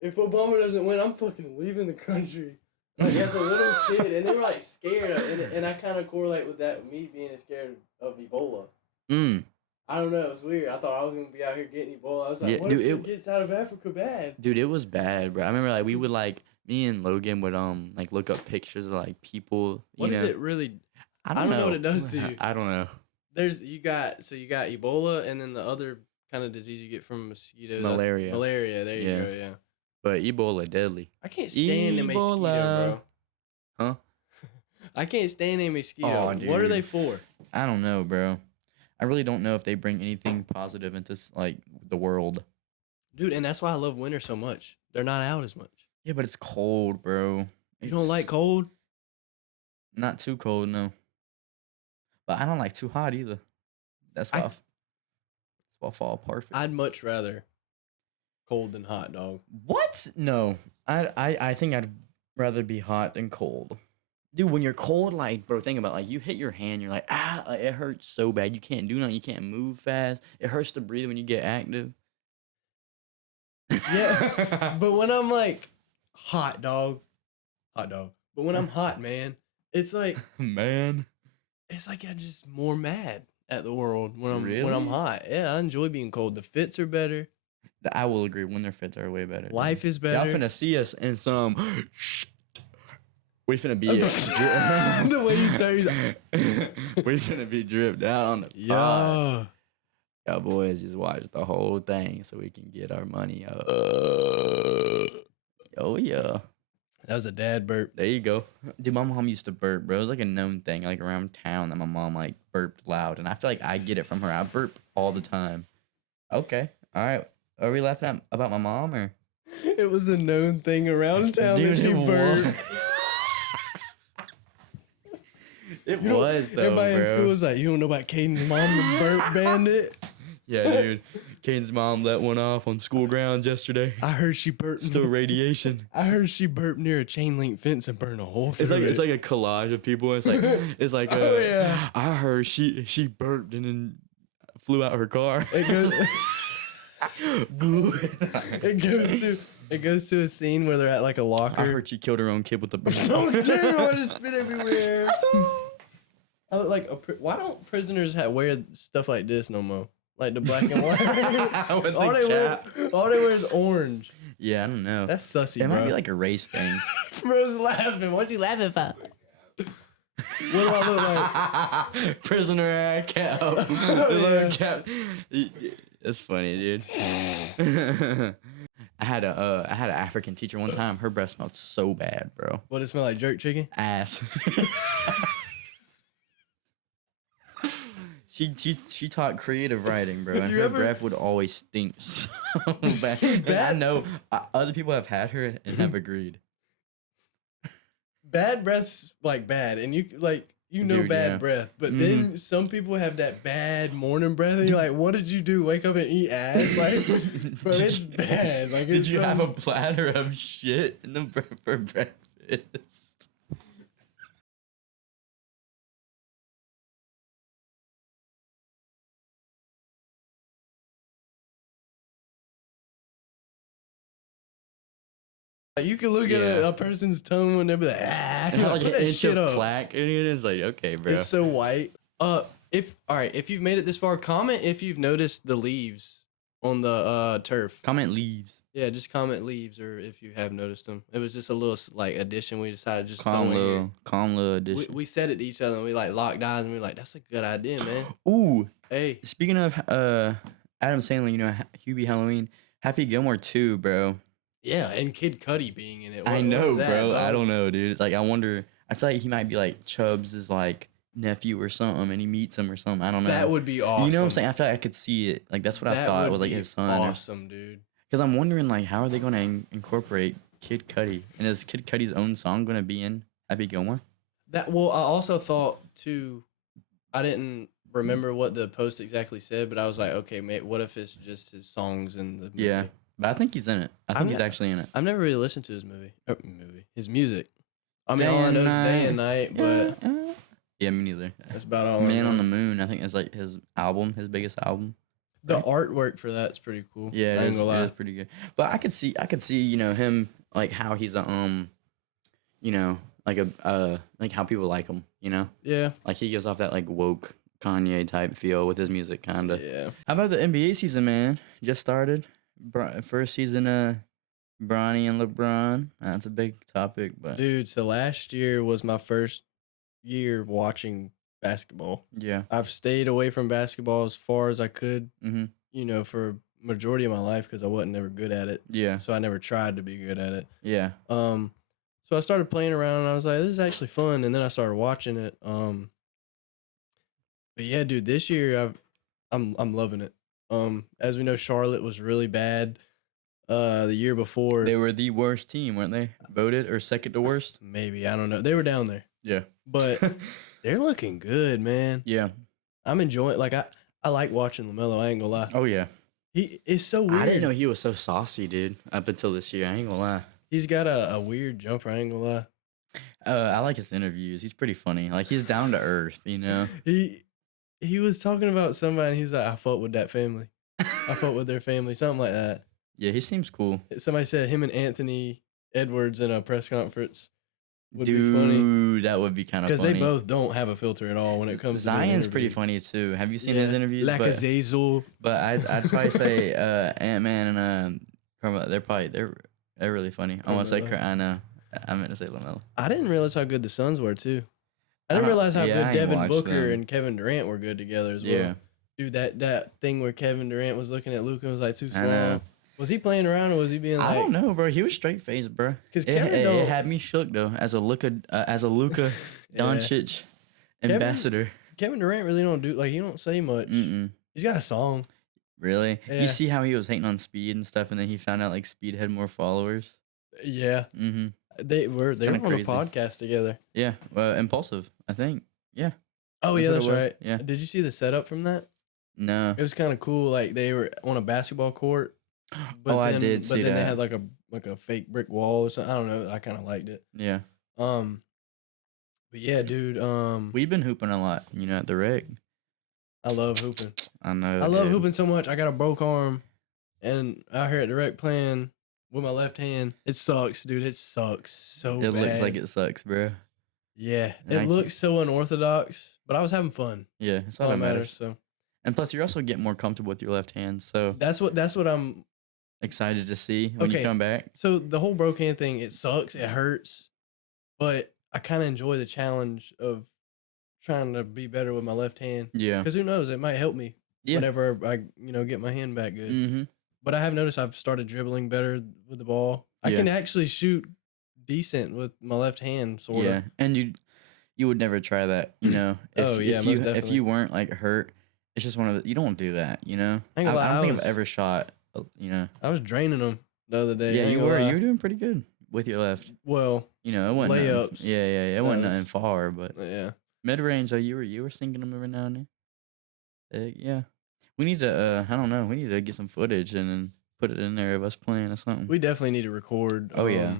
if Obama doesn't win, I'm fucking leaving the country. Like as a little kid, and they were like scared of it, and I kind of correlate with that, me being scared of Ebola. Mm. I don't know, it's weird. I thought I was gonna be out here getting Ebola. I was like, Yeah, what dude, if it it- gets out of Africa bad? Dude, it was bad, bro. I remember like we would like me and Logan would like look up pictures of like people. What you is know? it really? I don't know what it does to you. I don't know. You got Ebola, and then the other kind of disease you get from mosquitoes. Malaria. Malaria. There you Yeah. go. Yeah. But Ebola deadly. I can't stand a mosquito, Ebola. bro. Huh? I can't stand a mosquito. Aw, What are dude. they for? I don't know, bro. I really don't know if they bring anything positive into like the world. Dude, and that's why I love winter so much. They're not out as much. Yeah, but it's cold, bro. You don't It's like cold? Not too cold, no. But I don't like too hot either. That's why I fall perfect. I'd much rather cold than hot, dog. What? No. I think I'd rather be hot than cold. Dude, when you're cold, like, bro, think about it, like you hit your hand, you're like, like, it hurts so bad. You can't do nothing. You can't move fast. It hurts to breathe when you get active. Yeah, but when I'm like hot dog. But when I'm hot, man, it's like Man. I'm just more mad at the world when I'm Really? hot. Yeah, I enjoy being cold. The fits are better. I will agree. Winter fits are way better. dude. Life is Y'all better. finna see us in some. We finna be. The way you turn, he's like, We finna be dripped out on the pod. yeah. Y'all boys just watch the whole thing so we can get our money up. Oh yeah. That was a dad burp. There you go. Dude, my mom used to burp, bro. It was like a known thing, like around town that my mom like burped loud. And I feel like I get it from her. I burp all the time. Okay. All right. Are we laughing about my mom or? It was a known thing around town Dude, that she it burped. was. It was though, Everybody in school bro. was like, "You don't know about Caden's mom, the burp bandit." Yeah, dude. Caden's mom let one off on school grounds yesterday. I heard she burped. Still radiation. I heard she burped near a chain link fence and burned a hole through It's like a collage of people. It's like Oh, yeah. I heard she burped and then flew out her car. It goes. It goes to a scene where they're at like a locker. I heard she killed her own kid with a burp. Oh damn! I just spit everywhere. I look like why don't prisoners wear stuff like this no more? Like the black and white. With all, the they wear, cap. all they wear is orange. Yeah, I don't know. That's sussy, It bro. might be like a race thing. Bro's laughing. What you laughing for? What do I look like? Prisoner hat cap. yeah. Cap. That's funny, dude. I had an African teacher one time. Her breath smelled so bad, bro. What, it smell like jerk chicken? Ass. She taught creative writing, bro, and her breath would always stink so bad. And I know other people have had her and have agreed. Bad breath's like bad, and you know Dude, bad yeah. breath, but then some people have that bad morning breath, and you're like, what did you do? Wake up and eat ass? Like, bro, it's bad. Like, Did you have a platter of shit in the for breakfast? Like, you can look at a person's tongue when they'll be like, And like put an that inch shit of up. plaque, and it's like, okay, bro. It's so white. If you've made it this far, comment if you've noticed the leaves on the turf. Comment leaves. Yeah, just comment leaves, or if you have noticed them. It was just a little like addition we decided to just throw in here. Calm little addition. We said it to each other, and we like locked eyes, and we were like, that's a good idea, man. Ooh, Hey, speaking of Adam Sandler, you know, Hubie Halloween, Happy Gilmore 2, bro. yeah, and Kid Cudi being in it. I What know, was that, bro. I don't know, dude. Like, I wonder. I feel like he might be like Chubbs' like nephew or something, and he meets him or something. I don't know. That would be awesome. You know what I'm saying? I feel like I could see it. Like, that's what I That thought. It would was like be his son. Awesome, dude. Because I'm wondering, like, how are they going to incorporate Kid Cudi? And is Kid Cudi's own song going to be in Happy Gilmore? I also thought too. I didn't remember what the post exactly said, but I was like, okay, mate, what if it's just his songs in the movie? Yeah. But I think he's in it. I think I'm he's not- actually in it. I've never really listened to his his music. I mean, all I know is Day and Night, but Yeah, me neither. that's about all. Man on the Moon, I think is like his album, his biggest album. The artwork for that's pretty cool. Yeah, I ain't gonna lie. it is pretty good. But I could see, you know, him like how he's you know, like like how people like him, you know, Yeah, like he gives off that like woke Kanye type feel with his music, kinda. yeah. How about the NBA season, man? Just started. First season, Bronny and LeBron. That's a big topic, but Dude, so last year was my first year watching basketball. yeah. I've stayed away from basketball as far as I could, Mhm. you know, for majority of my life because I wasn't ever good at it. Yeah. So I never tried to be good at it. Yeah. So I started playing around and I was like, this is actually fun. And then I started watching it. But yeah, dude, this year I'm loving it. As we know, Charlotte was really bad. The year before, They were the worst team, weren't they? Voted or second to worst? maybe I don't know. They were down there, Yeah. but they're looking good, man. Yeah. I'm enjoying. Like I like watching LaMelo. I ain't gonna lie. Oh yeah. He is so weird. I didn't know he was so saucy, dude. Up until this year, I ain't gonna lie. He's got a weird jumper. I ain't gonna lie. I like his interviews. He's pretty funny. Like he's down to earth, you know. He was talking about somebody. And he's like, I fought with that family. I fought with their family, something like that. Yeah, he seems cool. Somebody said him and Anthony Edwards in a press conference would be funny Dude, that would be kind of because funny. they both don't have a filter at all when it comes to doing Zion's pretty interviews. funny too. Have you seen his interviews? Like a But, Zazel. but I'd probably say Ant-Man and Carmelo, they're really funny. I almost like Carmelo. I know. I meant to say LaMelo. I didn't realize how good the Suns were too. I didn't don't- realize how yeah, I good ain't Devin watched Booker them. and Kevin Durant were good together as well. Yeah. Dude, that thing where Kevin Durant was looking at Luka and was like too I small. know. Was he playing around or was he being like? I don't know, bro. He was straight faced, bro. 'Cause It, Kevin it, don't- it had me shook though, as a Luka Yeah. Doncic Kevin- ambassador. Kevin Durant really don't do he don't say much. He's got a song. Really? Yeah. You see how he was hating on Speed and stuff, and then he found out like Speed had more followers. Yeah, Mm-hmm. they were Kinda on crazy. a podcast together. Yeah. Impulsive, I think. Yeah, Oh that's yeah, what it that's was. right. Yeah. Did you see the setup from that? No. It was kind of cool. Like they were on a basketball court, Oh, but I did then but see then they that. had like a fake brick wall or something. I don't know. I kind of liked it. Yeah. Um, but yeah, dude. We've been hooping a lot, at the rec. I love hooping. I know, I love dude. hooping so much. I got a broke arm, and out here at the rec playing with my left hand. It sucks, dude. It sucks so It looks like bad. it sucks, bro. Yeah, And it I can't. looks so unorthodox, but I was having fun. Yeah, that's That's all all that that matters. matters. So And plus, you're also getting more comfortable with your left hand. So that's what I'm. excited to see when you Okay, come back. so the whole broke hand thing, it sucks. It hurts, but I kind of enjoy the challenge of trying to be better with my left hand. Yeah. Because who knows, it might help me Yeah. whenever I get my hand back good. Mm-hmm. But I have noticed I've started dribbling better with the ball. I Yeah. can actually shoot decent with my left hand, sort of. Yeah. And you would never try that, Oh yeah, if most you definitely. weren't like hurt, it's just one of the, you don't do that, I ain't I gonna lie, don't think I've ever shot, I was draining them the other day. Yeah, I ain't you gonna were lie. you were doing pretty good with your left. Well, It wasn't nothing. layups. Yeah, yeah, yeah. It That wasn't was nothing far, but yeah. mid range, though, you were sinking them every now and then. Yeah, we need to. I don't know. We need to get some footage and then put it in there of us playing or something. We definitely need to record. Oh yeah.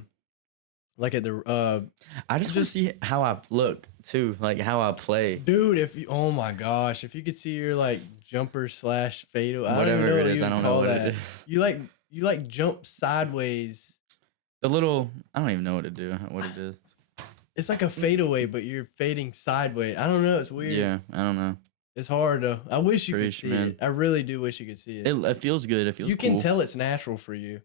Like at the I just want to see how I look too, like how I play. dude, if you oh my gosh, if you could see your like jumper slash fadeaway, I don't Whatever even know it what is, you I would don't know call what that. it is. You like jump sideways. The little, I don't even know what it is. It's like a fadeaway, but you're fading sideways. I don't know. It's weird. Yeah, I don't know. It's hard though. I wish you could Preach, see man. it. I really do wish you could see it. It feels good. It feels You can cool. tell it's natural for you.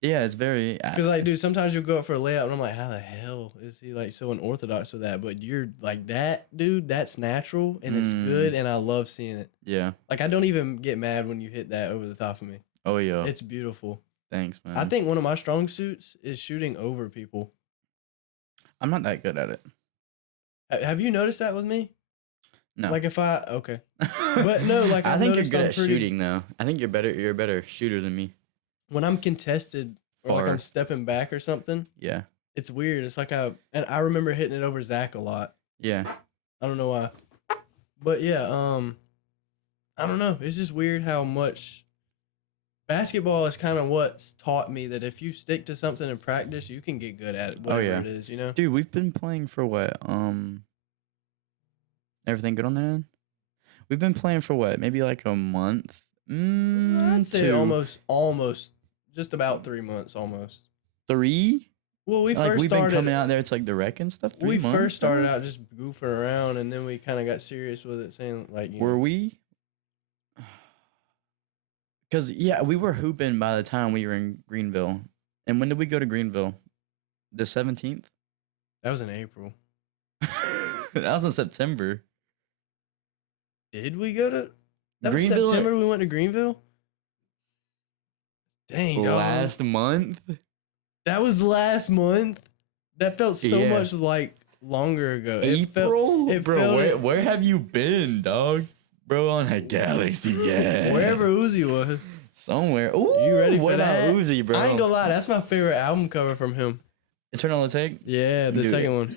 Yeah, it's very. Because like, dude, sometimes you'll go up for a layup, and I'm like, how the hell is he like so unorthodox with that? But you're like that, dude. That's natural, and it's good, and I love seeing it. Yeah. Like I don't even get mad when you hit that over the top of me. Oh yeah. It's beautiful. Thanks, man. I think one of my strong suits is shooting over people. I'm not that good at it. Have you noticed that with me? No. Like if I okay, but no, like I I've think you're noticed good I'm at pretty- shooting though. I think you're better. You're a better shooter than me. when I'm contested or like Far. I'm stepping back or something. Yeah. It's weird. It's like I remember hitting it over Zach a lot. Yeah. I don't know why, but yeah, I don't know. It's just weird how much basketball is kind of what's taught me that if you stick to something in practice, you can get good at it. Whatever yeah. it is, you know. Dude, we've been playing for what? Everything good on that end? We've been playing for what? Maybe like a month. I'd say Two. almost, just about 3 months, almost. 3? Well, we Like first we've started. been coming out there. It's like the rec and stuff. 3 We months. first started dog? out just goofing around, and then we kind of got serious with it, saying like, you Were know, we? Because yeah, we were hooping by the time we were in Greenville. And when did we go to Greenville? The 17th. that was in April. That was in September. Did we go to? That was Greenville? September. We went to Greenville. Dang, dog. Last month. That was last month. That felt so Yeah. much like longer ago. April, it bro. felt- Where have you been, dog? Bro, on a galaxy, yeah. Wherever Uzi was. Somewhere. Ooh, You ready for what that? about Uzi, bro? I ain't gonna lie, that's my favorite album cover from him. Eternal Attack. Yeah, the Dude. second one.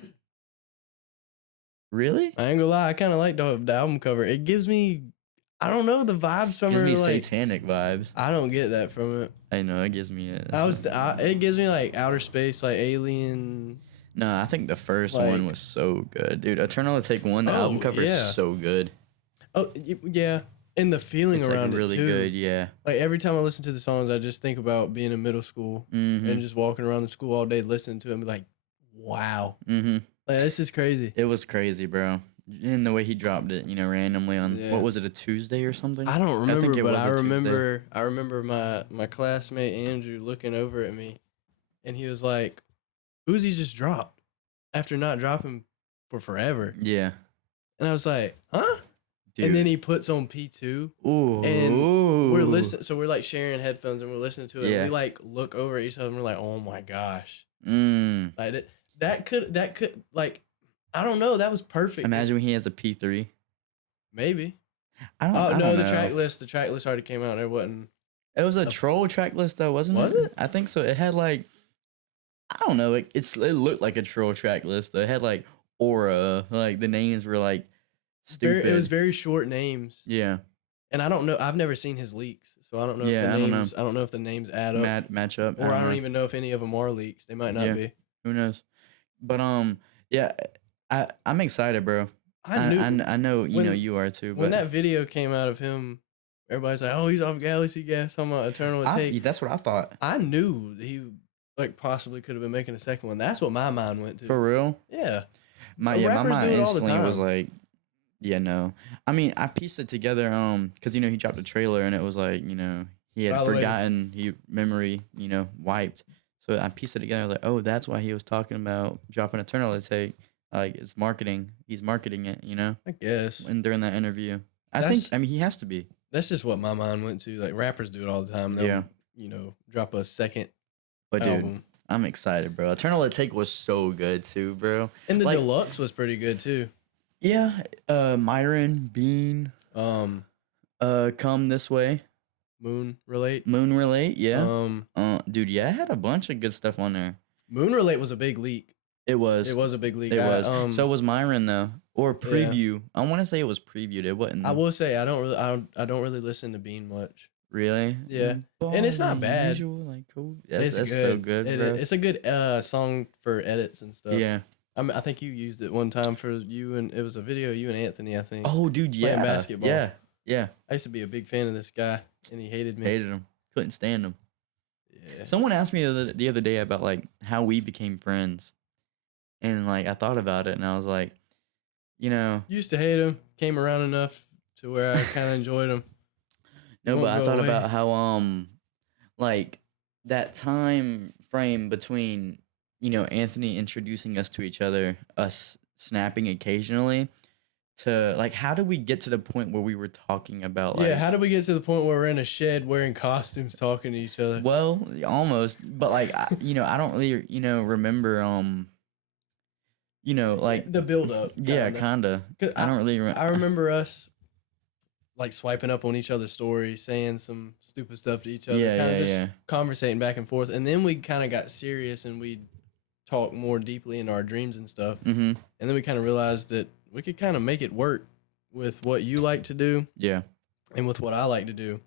Really? I ain't gonna lie, I kind of like the album cover. It gives me, I don't know, the vibes from Gives her. me Like, satanic vibes. I don't get that from it. I know it gives me it. It gives me like outer space, like alien. No, I think the first Like- one was so good, dude. Eternal Attack 1, the album Oh, cover yeah. is so good. Oh yeah, and the feeling It's like around really it too. good, yeah. Like every time I listen to the songs, I just think about being in middle school Mm-hmm. and just walking around the school all day listening to it and be like, wow, Mm-hmm. like this is crazy. It was crazy, bro. And the way he dropped it, randomly on Yeah. what was it, a Tuesday or something? I don't think remember, it but was I a Tuesday. remember my classmate Andrew looking over at me, and he was like, "Uzi just dropped after not dropping for forever," Yeah. and I was like, "Huh?" Dude. And then he puts on P2. Ooh. and we're listening, so we're like sharing headphones and we're listening to it. Yeah. And we like look over at each other and we're like, "Oh my gosh!" Mm. Like that could like, I don't know. That was perfect. Imagine when he has a P3. Maybe. I don't. Oh I no, don't the know. track list already came out. It wasn't. It was a troll track list though, wasn't Was it? it? I think so. It had like, I don't know. It looked like a troll track list though. It had like aura. Like the names were like It was stupid. very short names, Yeah. and I don't know. I've never seen his leaks, so I don't know if the Yeah, I don't know. names. I don't know if the names add up, Match up. I or I don't don't know. even know if any of them are leaks. They might not Yeah. be. Who knows? But yeah, I'm excited, bro. I knew I know when you are too, when but that video came out of him, everybody's like, "Oh, he's off Galaxy Gas, talking about Eternal Take." that's what I thought. I knew he like possibly could have been making a second one. That's what my mind went to. For real? Yeah, My rappers do mind it all the instantly was time. like, yeah, no. I mean, I pieced it together, because he dropped a trailer and it was like, he had By the way, forgotten, memory, wiped. So I pieced it together. I was like, oh, that's why he was talking about dropping Eternal Take. Like it's marketing. He's marketing it, I guess and during that interview. that's I mean, he has to be. that's just what my mind went to. Like rappers do it all the time. Yeah. They'll drop a second But dude, album, I'm excited, bro. Eternal Take was so good too, bro. and the Like, deluxe was pretty good too. yeah, Myron, Bean, Um, Come This Way, Moon Relate. Moon Relate, yeah. Um, Dude, yeah, it had a bunch of good stuff on there. Moon Relate was a big leak. It was. It was a big leak. It was. So was Myron though, or Yeah. preview. I want to say it was previewed. It wasn't. I will say I don't really listen to Bean much. Really. Yeah. And it's not bad. Visual, like cool. It's That's good. so good, bro. It's a good song for edits and stuff. Yeah. I think you used it one time for you, and it was a video of you and Anthony, I think. Oh, dude, Playing yeah. basketball. Yeah. Yeah. I used to be a big fan of this guy, and he hated me. Hated him. Couldn't stand him. Yeah. Someone asked me the other day about like how we became friends, and like I thought about it, and I was like, Used to hate him. Came around enough to where I kind of enjoyed him. no, Won't but I go thought away. about how like that time frame between Anthony introducing us to each other, us snapping occasionally, to like how did we get to the point where we were talking about like Yeah, how did we get to the point where we're in a shed wearing costumes talking to each other? well almost, but like I don't really remember like The build up. yeah kinda. 'Cause I don't really I remember us like swiping up on each other's stories, saying some stupid stuff to each other, Yeah, kind of yeah, just yeah. conversating back and forth. And then we kind of got serious and we talked more deeply into our dreams and stuff. Mm-hmm. And then we kind of realized that we could kind of make it work with what you like to do Yeah. and with what I like to do.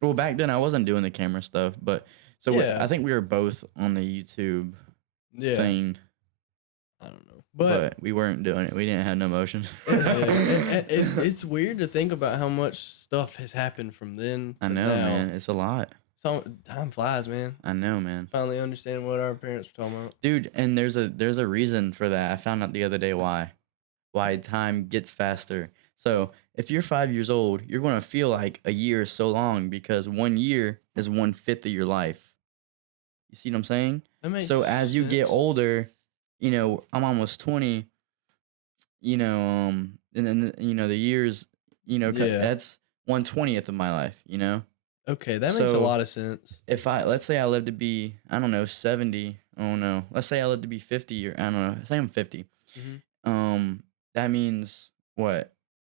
Well, back then I wasn't doing the camera stuff, but so Yeah. I think we were both on the YouTube Yeah. thing, I don't know. but we weren't doing it. We didn't have no motion. It's weird to think about how much stuff has happened from then I to know, now. man. It's a lot. Time flies, man. I know, man. Finally understanding what our parents were talking about. Dude, and there's a reason for that. I found out the other day why time gets faster. So if you're 5 years old, you're gonna feel like a year is so long because 1 year is 1/5 of your life. You see what I'm saying? That makes So as you get sense. older, I'm almost 20. And then the years, Yeah. that's 1/20th of my life. Okay, that makes a So lot of sense. if let's say I live to be, I don't know, 70. Oh no, let's say I live to be 50, or I don't know, say I'm 50. Mhm. That means what?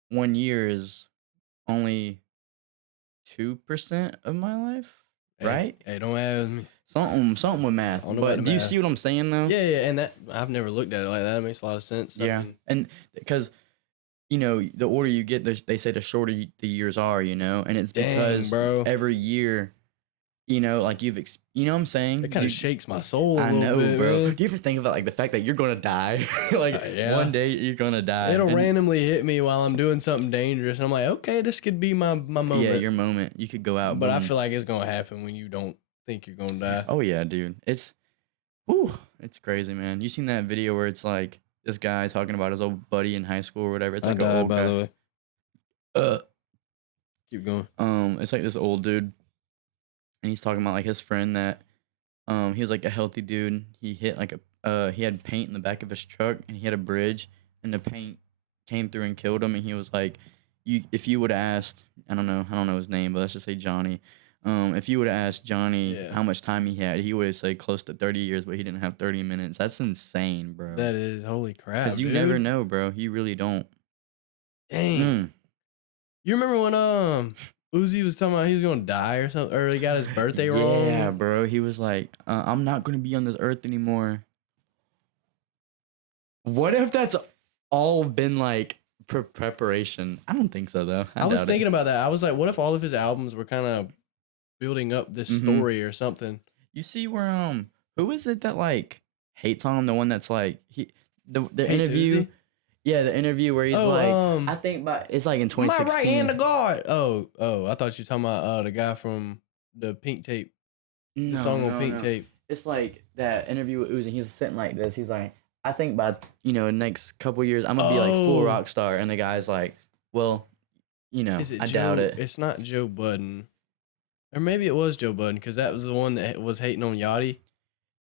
1 year is only 2% of my life, right? Hey, don't ask me. Something with math. I don't know But about the do you math. see what I'm saying though? Yeah, and that I've never looked at it like that. That makes a lot of sense. I Yeah, mean, and because the older you get, they say the shorter the years are, and it's Dang, because bro. every year, like you know what I'm saying? it kind of shakes my soul a I little know, bit, bro. man. Do you ever think about like the fact that you're gonna die? Like Yeah. one day you're gonna die. It'll and- randomly hit me while I'm doing something dangerous, and I'm like, okay, this could be my moment. Yeah, your moment. You could go out. But I boom. feel like it's gonna happen when you don't think you're gonna die. Oh yeah, dude. It's crazy, man. You seen that video where it's like this guy talking about his old buddy in high school or whatever? It's like an old guy. way. Keep going. It's like this old dude, and he's talking about like his friend that he was like a healthy dude. He hit like he had paint in the back of his truck, and he had a bridge, and the paint came through and killed him. And he was like, if you would have asked, I don't know his name, but let's just say Johnny. If you would have asked Johnny Yeah. how much time he had, he would have said close to 30 years, but he didn't have 30 minutes. That's insane, bro. That is holy crap. Because you dude. never know, bro. You really don't. Dang. Mm. You remember when Uzi was talking about he was gonna die or something, or he got his birthday wrong? Yeah, bro. He was like, I'm not gonna be on this earth anymore. What if that's all been like preparation. I don't think so though. I I was doubt it. thinking about that. I was like, what if all of his albums were kind of building up this Mm-hmm. story or something? You see where who is it that like hates on him? The one that's like the Hates interview. Uzi? Yeah, the interview where he's Oh, like, I think by it's like in my right hand to 2016. God. Oh, I thought you were talking about the guy from the Pink Tape, the No, song on no, Pink no. Tape. It's like that interview with Uzi. He's sitting like this. He's like, I think by next couple years I'm gonna be like full Oh, rock star. And the guy's like, well, is it I doubt Joe? it. It's not Joe Budden, or maybe it was Joe Budden because that was the one that was hating on Yachty.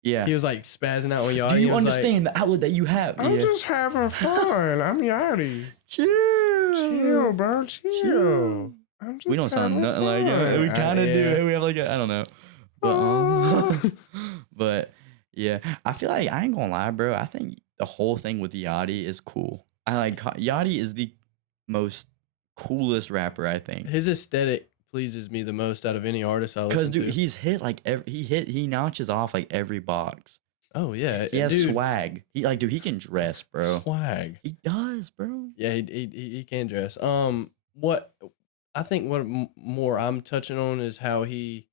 Yeah. He was like spazzing out on Do Yachty. you He was like, understand the outlet that you have? "I'm Yeah. just having fun. I'm Yachty. Chill, bro. Chill. I'm just We don't sound having nothing like it. fun." We kind of Yeah. do. We have like I don't know. But but yeah, I feel like I ain't gonna lie, bro. I think the whole thing with Yachty is cool. I like Yachty is the most coolest rapper I think. His aesthetic pleases me the most out of any artist I Cause listen dude, to. he's hit like he notches off like every box. Oh yeah, He has dude. swag. Dude, he can dress, bro. Swag. He does, bro. Yeah, he can dress. What I think what more I'm touching on is how he,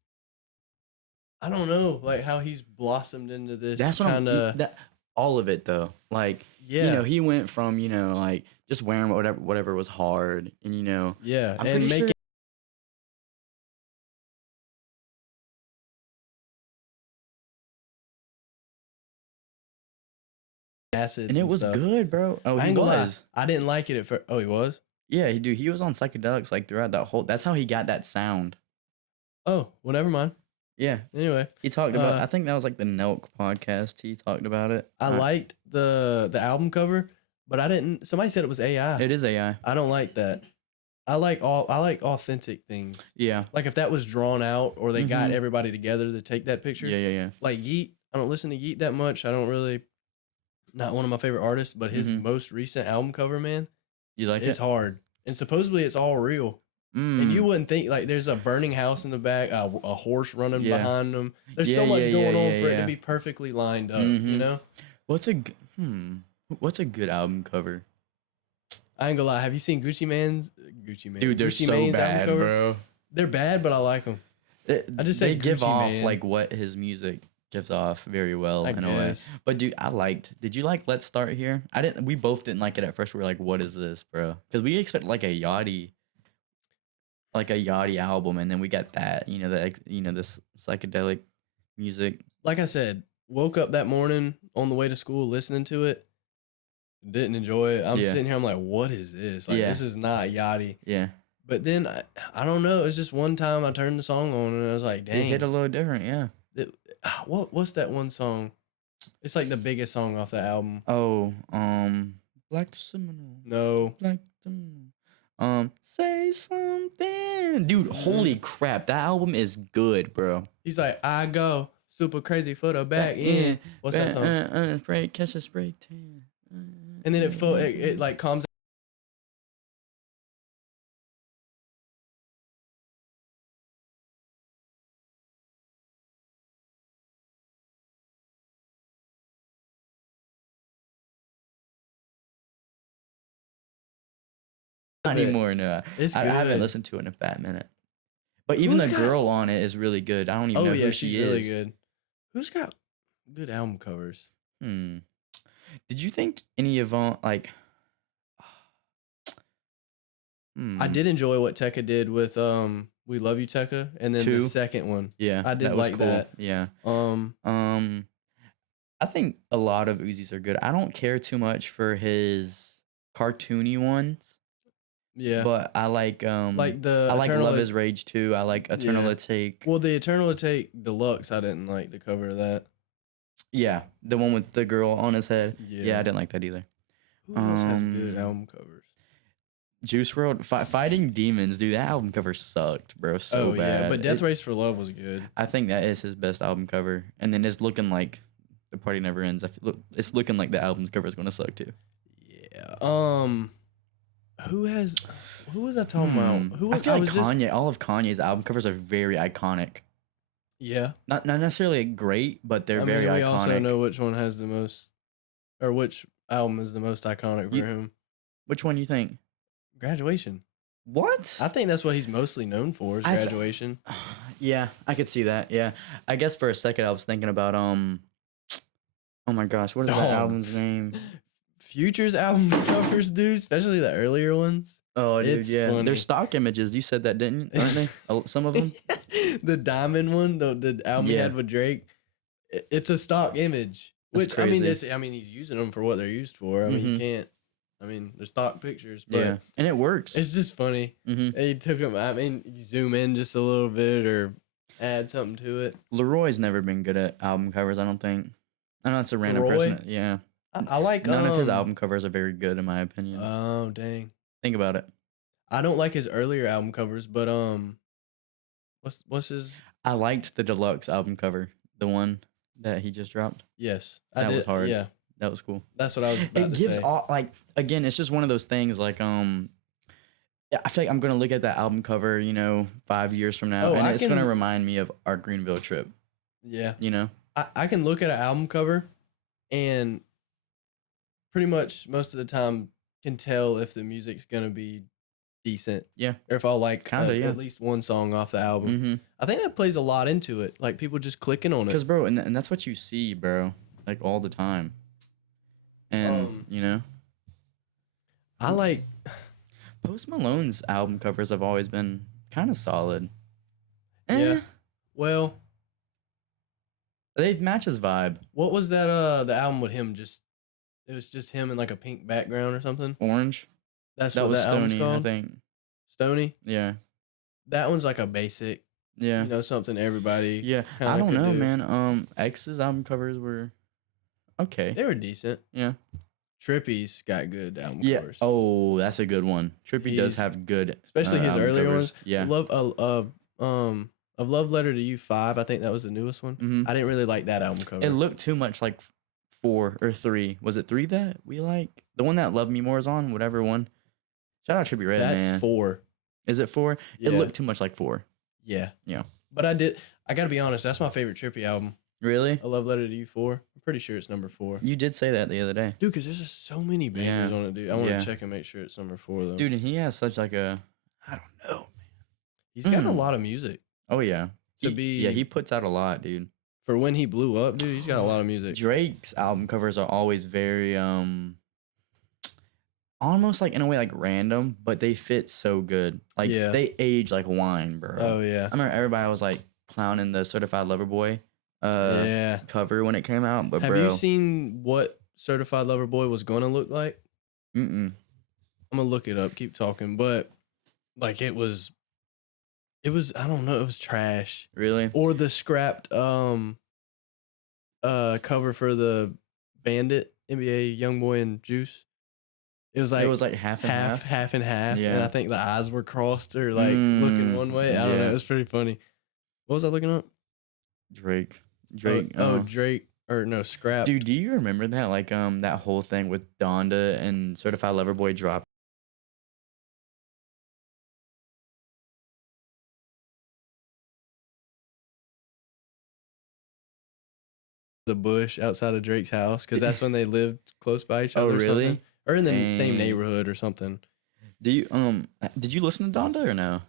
I don't know, like how he's blossomed into this That's what kind of, that all of it though. Like, yeah, he went from, like just wearing whatever was hard and yeah, I'm and pretty sure making acid and it and was stuff. good, bro. Oh, I he ain't gonna lie, was. I didn't like it at first. Oh, he was. Yeah, he was on psychedelics like throughout that whole that's how he got that sound. Oh, well, never mind. Yeah. Anyway, He talked about I think that was like the Nelk podcast. He talked about it. I liked the album cover, but I didn't. Somebody said it was AI. It is AI. I don't like that. I like authentic things. Yeah. Like if that was drawn out or they got Mhm. everybody together to take that picture. Yeah. Like Yeet, I don't listen to Yeet that much. I don't really, not one of my favorite artists, but his Mhm. most recent album cover, man, You like it's it? hard. And supposedly it's all real. And you Mm. wouldn't think, like, there's a burning house in the back, a horse running Yeah. behind them. There's Yeah, so much yeah, going yeah, on yeah, for it yeah. to be perfectly lined up, you Mhm. know? What's a good album cover? I ain't gonna lie. Have you seen Gucci Mane's Dude, they're Gucci so Mane's album bad, cover? bro. They're bad, but I like them. I just They said give Gucci off Mane. like what his music gives off very well I in a way. guess. But dude, did you like Let's Start Here? I didn't we both didn't like it at first. We were like, what is this, bro? Because we expected like a Yachty album, and then we got that, this psychedelic music. Like I said, woke up that morning on the way to school listening to it. Didn't enjoy it. I'm Yeah. sitting here. I'm like, what is this? Like, Yeah. this is not Yachty. Yeah. But then I don't know. It was just one time I turned the song on and I was like, It dang. hit a little different, yeah. What's that one song? It's like the biggest song off the album. Oh, Black Seminole. No. Black Seminole. Say something. Dude, holy crap. That album is good, bro. He's like, I go super crazy for the back end. What's that song? Spray, catch a spray tan. And then it like calms Not bit. anymore, no. It's I haven't good. listened to it in a fat minute. But even Who's the got- girl on it is really good. I don't even Oh know yeah, who she's she really is. good. Who's got good album covers? Hmm. Did you think any of like? I did enjoy what Tekka did with We Love You Tekka, and then Two? the second one. Yeah, I did that was like cool. that. Yeah. Um, I think a lot of Uzis are good. I don't care too much for his cartoony ones, yeah. but I like Like the I like Eternal Love Is Rage too. I like Eternal Yeah. Take. Well, the Eternal Take Deluxe, I didn't like the cover of that. Yeah, the one with the girl on his head. Yeah, I didn't like that either. Who else has good Um, album covers? Juice World Fighting Demons, dude. That album cover sucked, bro. So Oh bad. yeah, but Death Race for Love was good. I think that is his best album cover, and then it's looking like The Party Never Ends. It's looking like the album's cover is gonna suck too. Yeah. Who was I talking about? Who was, I feel like was just- Kanye. All of Kanye's album covers are very iconic. yeah. Not necessarily great, but they're I very mean, we iconic. also know which one has the most Or which album is the most iconic You for him? which one you think? Graduation. What? I think that's what he's mostly known for is I th Graduation. Yeah, I could see that, yeah. I guess for a second I was thinking about, oh my gosh, what is that Dog. album's name? Future's album covers, dude, especially the earlier ones. Oh, dude, It's yeah. They're funny. stock images, you said that, didn't you? Aren't they? Some of them? The diamond one, the album he Yeah, had with Drake, it's a stock image. that's Which I mean, crazy. he's using them for what they're used for. I mean, you Mhm, can't. I mean, they're stock pictures, yeah, but and it works. it's just funny. Mhm. He took them. I mean, you zoom in just a little bit or add something to it. Leroy's never been good at album covers, I don't think. I know that's a random Leroy, person, yeah. I like None of his album covers are very good in my opinion. Oh dang, Think about it. I don't like his earlier album covers, but what's his? I liked the deluxe album cover, the one that he just dropped. Yes, I That was did. hard. Yeah, That was cool. that's what I was about It to gives say. all like again, it's just one of those things like yeah, I feel like I'm gonna look at that album cover, 5 years from now, Oh, and I it's gonna can. remind me of our Greenville trip. Yeah, You know? I can look at an album cover and pretty much most of the time can tell if the music's gonna be decent Yeah, or if I'll like kinda, yeah. at least one song off the album. Mm-hmm. I think that plays a lot into it, like people just clicking on it. Cause bro, and that's what you see, bro, like all the time, and Um, I like, Post Malone's album covers have always been kind of solid. yeah. Eh, Well, they match his vibe. what was that? The album with him just it was just him in like a pink background or something. Orange. That's That what was that album's Stony, I called. think. Stony. Yeah, That one's like a basic, yeah, something everybody yeah. I kind of don't could know, do. man. X's album covers were okay. They were decent. Yeah. Trippy's got good album Yeah. covers. Oh, that's a good one. Trippy does He's have good, especially his album earlier covers. ones. Yeah. Of Love Letter to You 5. I think that was the newest one. Hmm. I didn't really like that album It cover. looked too much like 4 or 3. Was it 3 that we like? The one that Love Me More is on, whatever one. Shout out Trippy Red, That's man. 4. Is it 4? Yeah. It looked too much like 4. Yeah. Yeah. But I gotta be honest, that's my favorite Trippy album. Really? A Love Letter to You 4. I'm pretty sure it's number 4. You did say that the other day. Dude, because there's just so many bangers Yeah. on it, dude. I want to Yeah. check and make sure it's number 4 though. Dude, and he has such like a, I don't know. He's got a Mm. lot of music. Oh yeah. To Yeah, be he puts out a lot, dude. for when he blew up, dude, he's got a lot of music. Drake's album covers are always very almost like in a way like random, but they fit so good. Like Yeah. they age like wine, bro. Oh yeah. I remember everybody was like clowning the Certified Lover Boy Yeah. cover when it came out, but Have bro, you seen what Certified Lover Boy was gonna look like? mm-mm. I'm gonna look it up. Keep talking, but like I don't know. It was trash. Really? Or the scrapped cover for the Bandit NBA YoungBoy and Juice. It was It was like half and half. half and half, and Yeah. I think the eyes were crossed or like looking Mm, one way. I don't know. yeah. It was pretty funny. What was I looking up? Drake. Oh, Drake. Drake or no Scrap. Dude, do you remember that? Like that whole thing with Donda and Certified Lover Boy dropped. The bush outside of Drake's house because that's when they lived close by each Oh, other. Or really? something. Or in the same Dang. neighborhood or something. Do you did you listen to Donda or no?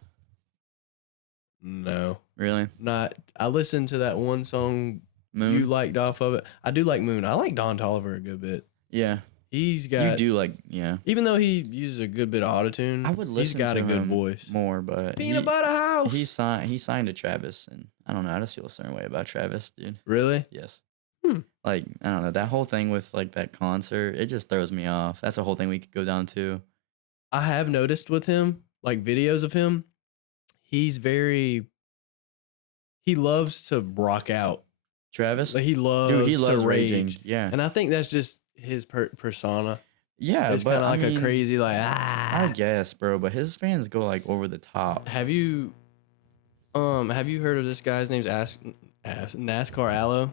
No, Really? not. I listened to that one song Moon? you liked off of it. I do like Moon. I like Don Toliver a good bit. Yeah. He's You got, do like, yeah. even though he uses a good bit of autotune, I would he's listen got to a good him voice. more, but Peanut butter house. he signed to Travis, and I don't know, I just feel a certain way about Travis, dude. Really? Yes. Hmm. Like, I don't know, that whole thing with like that concert, it just throws me off. That's a whole thing we could go down to. I have noticed with him, like videos of him, he's very. He loves to rock out. Travis? Like he loves, Dude, he to loves rage. raging. Yeah. And I think that's just his persona. Yeah, It's but kind of I like mean, a crazy, like I guess, bro, but his fans go like over the top. Have you heard of this guy's name's NASCAR Allo?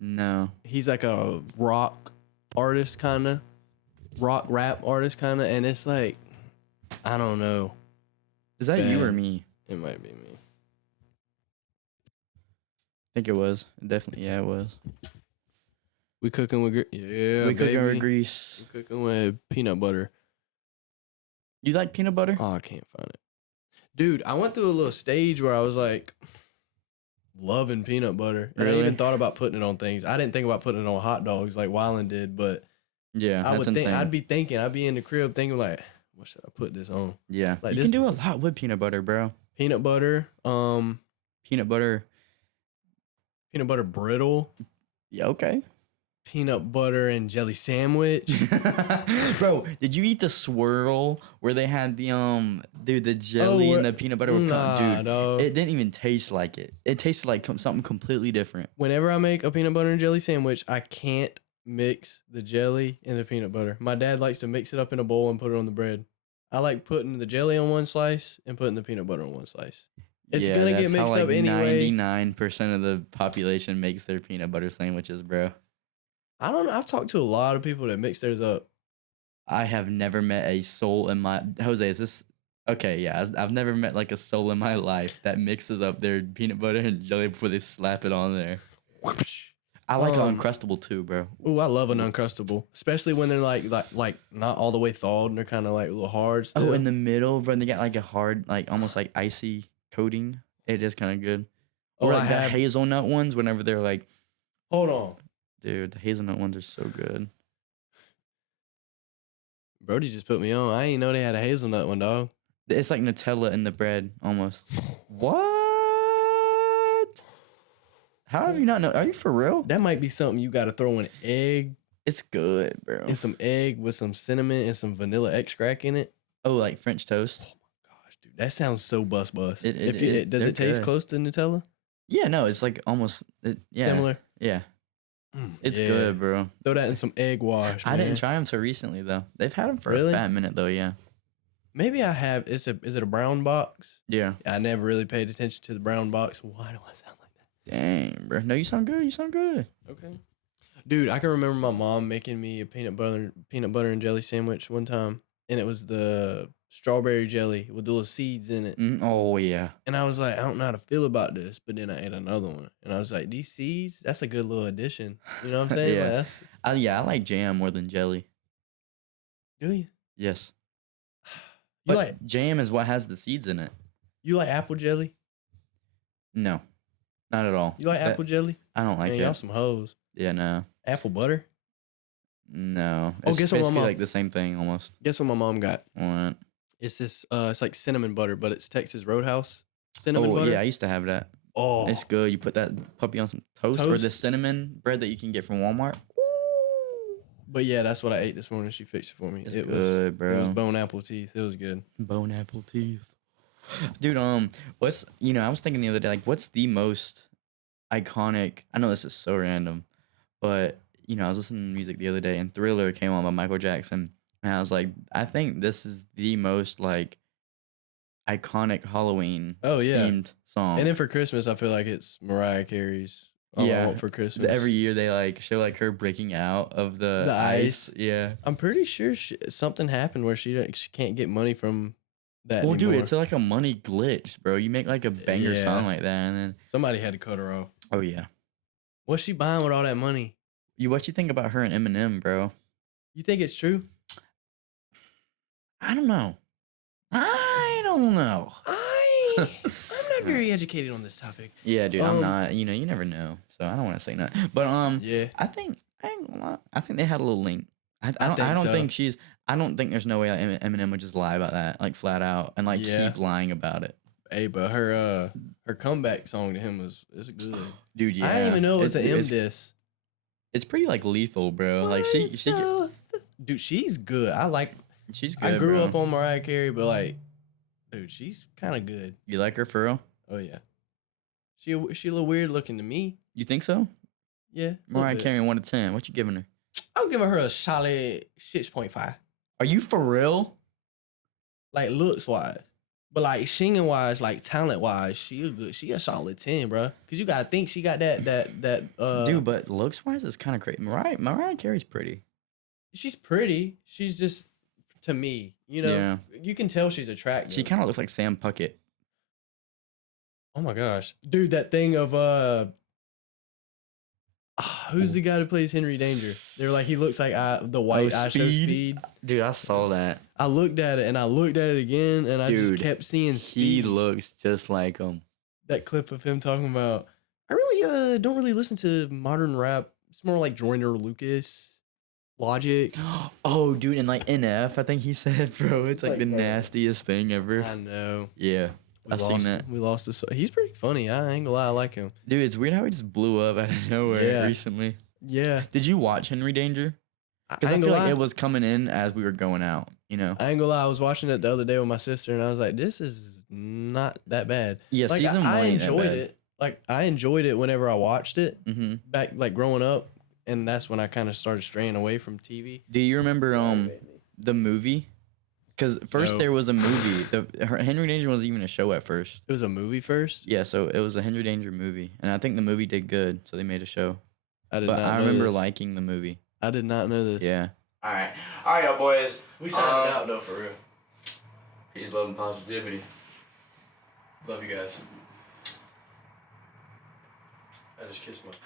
No. He's like a rock artist, kind of rock rap artist, kind of, and it's like I don't know. Is that you or Bad. me? It might be me. I think it was. Definitely, yeah, it was. We cooking with yeah, We cooking with baby. grease. We cooking with peanut butter. You like peanut butter? Oh, I can't find it. Dude, I went through a little stage where I was like loving peanut butter. And I even Really? thought about putting it on things. I didn't think about putting it on hot dogs like Wyland did, but Yeah, I that's would think insane. I'd be in the crib thinking like, what should I put this on? Yeah, Like you can this do a lot with peanut butter, bro. peanut butter, Peanut butter. peanut butter brittle, Yeah, okay. peanut butter and jelly sandwich. Bro, did you eat the swirl where they had dude, the Oh, jelly and the peanut butter were nah, dude, dog. it didn't even taste like it. It tasted like something completely different. Whenever I make a peanut butter and jelly sandwich, I can't mix the jelly and the peanut butter. My dad likes to mix it up in a bowl and put it on the bread. I like putting the jelly on one slice and putting the peanut butter on one slice. It's Yeah, gonna get that's how mixed like up anyway. 99% of the population makes their peanut butter sandwiches, bro. I don't know. I've talked to a lot of people that mix theirs up. I have never met a soul in my Jose, is this okay, yeah, I've never met like a soul in my life that mixes up their peanut butter and jelly before they slap it on there. I like an Uncrustable too, bro. Oh, I love an Uncrustable, especially when they're like not all the way thawed and they're kind of like a little hard still. Oh, in the middle, bro, and they got like a hard, like almost like icy coating. It is kind of good. Or Oh, like the hazelnut ones, whenever they're like, hold on. dude, the hazelnut ones are so good. Brody just put me on. I didn't know they had a hazelnut one, dog. It's like Nutella in the bread, almost. What? How have you not know? Are you for real? That might be something you got to throw in egg It's good, bro. and some egg with some cinnamon and some vanilla extract in it. Oh, like French toast? Gosh, dude, that sounds so bus. Does They're it taste good. close to Nutella? Yeah, no, it's like almost, yeah. Similar. Yeah. It's Yeah. good, bro. Throw that in some egg wash. I didn't man. try them till recently, though. They've had them for Really? a fat minute, though, yeah. Maybe I have. Is it a brown box? Yeah. I never really paid attention to the brown box. Why do I sound like that? Dang, bro. No, you sound good. You sound good. Okay. Dude, I can remember my mom making me a peanut butter and jelly sandwich one time, and it was the strawberry jelly with the little seeds in it. Oh, yeah. And I was like, I don't know how to feel about this, but then I ate another one, and I was like, these seeds, that's a good little addition. You know what I'm saying? Yeah. Like, that's, Yeah, I like jam more than jelly. do you? Yes. You But like jam is what has the seeds in it. apple jelly? No, not at all. You like apple jelly? I don't like Man, it. y'all some hoes. Yeah, no. Apple butter? No. Oh, It's guess what my basically mom- like the same thing almost. Guess what my mom got? What? It's this it's like cinnamon butter, but it's Texas Roadhouse cinnamon Oh, butter. yeah, I used to have that. Oh, It's good. You put that puppy on some toast or the Toast? cinnamon bread that you can get from Walmart. But yeah, that's what I ate this morning. She fixed it for me. It's It good, was bro. bone apple teeth. It was good. Bone apple teeth. Dude, what's, I was thinking the other day, like, what's the most iconic, I know this is so random, but, I was listening to music the other day and Thriller came on by Michael Jackson. And I was like, I think this is the most, like, iconic Halloween Oh yeah. themed song. And then for Christmas, I feel like it's Mariah Carey's All I Yeah. Want for Christmas. Every year they, like, show, like, her breaking out of the ice. Yeah. I'm pretty sure something happened where she can't get money from that Well, anymore. dude, it's like a money glitch, bro. You make, like, a banger Yeah. song like that, and then, Somebody had to cut her off. oh, yeah. What's she buying with all that money? What you think about her and Eminem, bro? You think it's true? I don't know. I don't know. I'm not very educated on this topic. Yeah, dude, I'm Um, not. You never know. So I don't want to say nothing. But Yeah. I think I ain't gonna lie. I think they had a little link. I I think don't so. think she's. I don't think there's no way like, Eminem would just lie about that, like flat out, and like Yeah. keep lying about it. Hey, but her comeback song to him is good. Dude, yeah. I didn't even know it was an M it's, diss. it's pretty like lethal, bro. Like Dude, she's good. she's good. I grew bro. up on Mariah Carey, but like, dude, she's kind of good. You like her for real? Oh yeah, she a little weird looking to me. You think so? Yeah, a little Mariah bit. Carey 1 to 10. What you giving her? I'm giving her a solid 6.5. Are you for real? Like looks wise, but like singing wise, like talent wise, she a good. She a solid 10, bro. Cause you gotta think she got that. Dude, but looks wise, it's kind of crazy. Mariah Carey's pretty. She's pretty. She's just to me, Yeah. you can tell she's attractive. She kind of looks like Sam Puckett. Oh my gosh, dude, that thing of Who's the guy who plays Henry Danger? They were like, he looks like the white I Show Speed. Dude, I saw that. I looked at it and I looked at it again and I just Dude, kept seeing He Speed. looks just like him. That clip of him talking about, I really don't really listen to modern rap. It's more like Joyner Lucas, Logic. Oh, dude, and like NF, I think he said, bro, it's like the bro, nastiest thing ever. I know. Yeah, I've seen that. We lost this. He's pretty funny. I ain't gonna lie, I like him. Dude, it's weird how he just blew up out of nowhere Yeah. recently. Yeah. Did you watch Henry Danger? Because I ain't feel gonna like lie. it was coming in as we were going out, you know? I ain't gonna lie. I was watching it the other day with my sister, and I was like, "This is not that bad." Yeah, Like, season I one ain't that enjoyed bad. it. Like I enjoyed it whenever I watched it Mm-hmm. back, like growing up, and that's when I kind of started straying away from TV. Do you remember the movie? Because first No. there was a movie. Henry Danger wasn't even a show at first. It was a movie first. Yeah, so it was a Henry Danger movie, and I think the movie did good, so they made a show. I did But not. I know remember this. liking the movie. I did not know this. Yeah. All right, y'all boys. We signed out though, for real. Peace, love, and positivity. Love you guys. I just kissed my phone.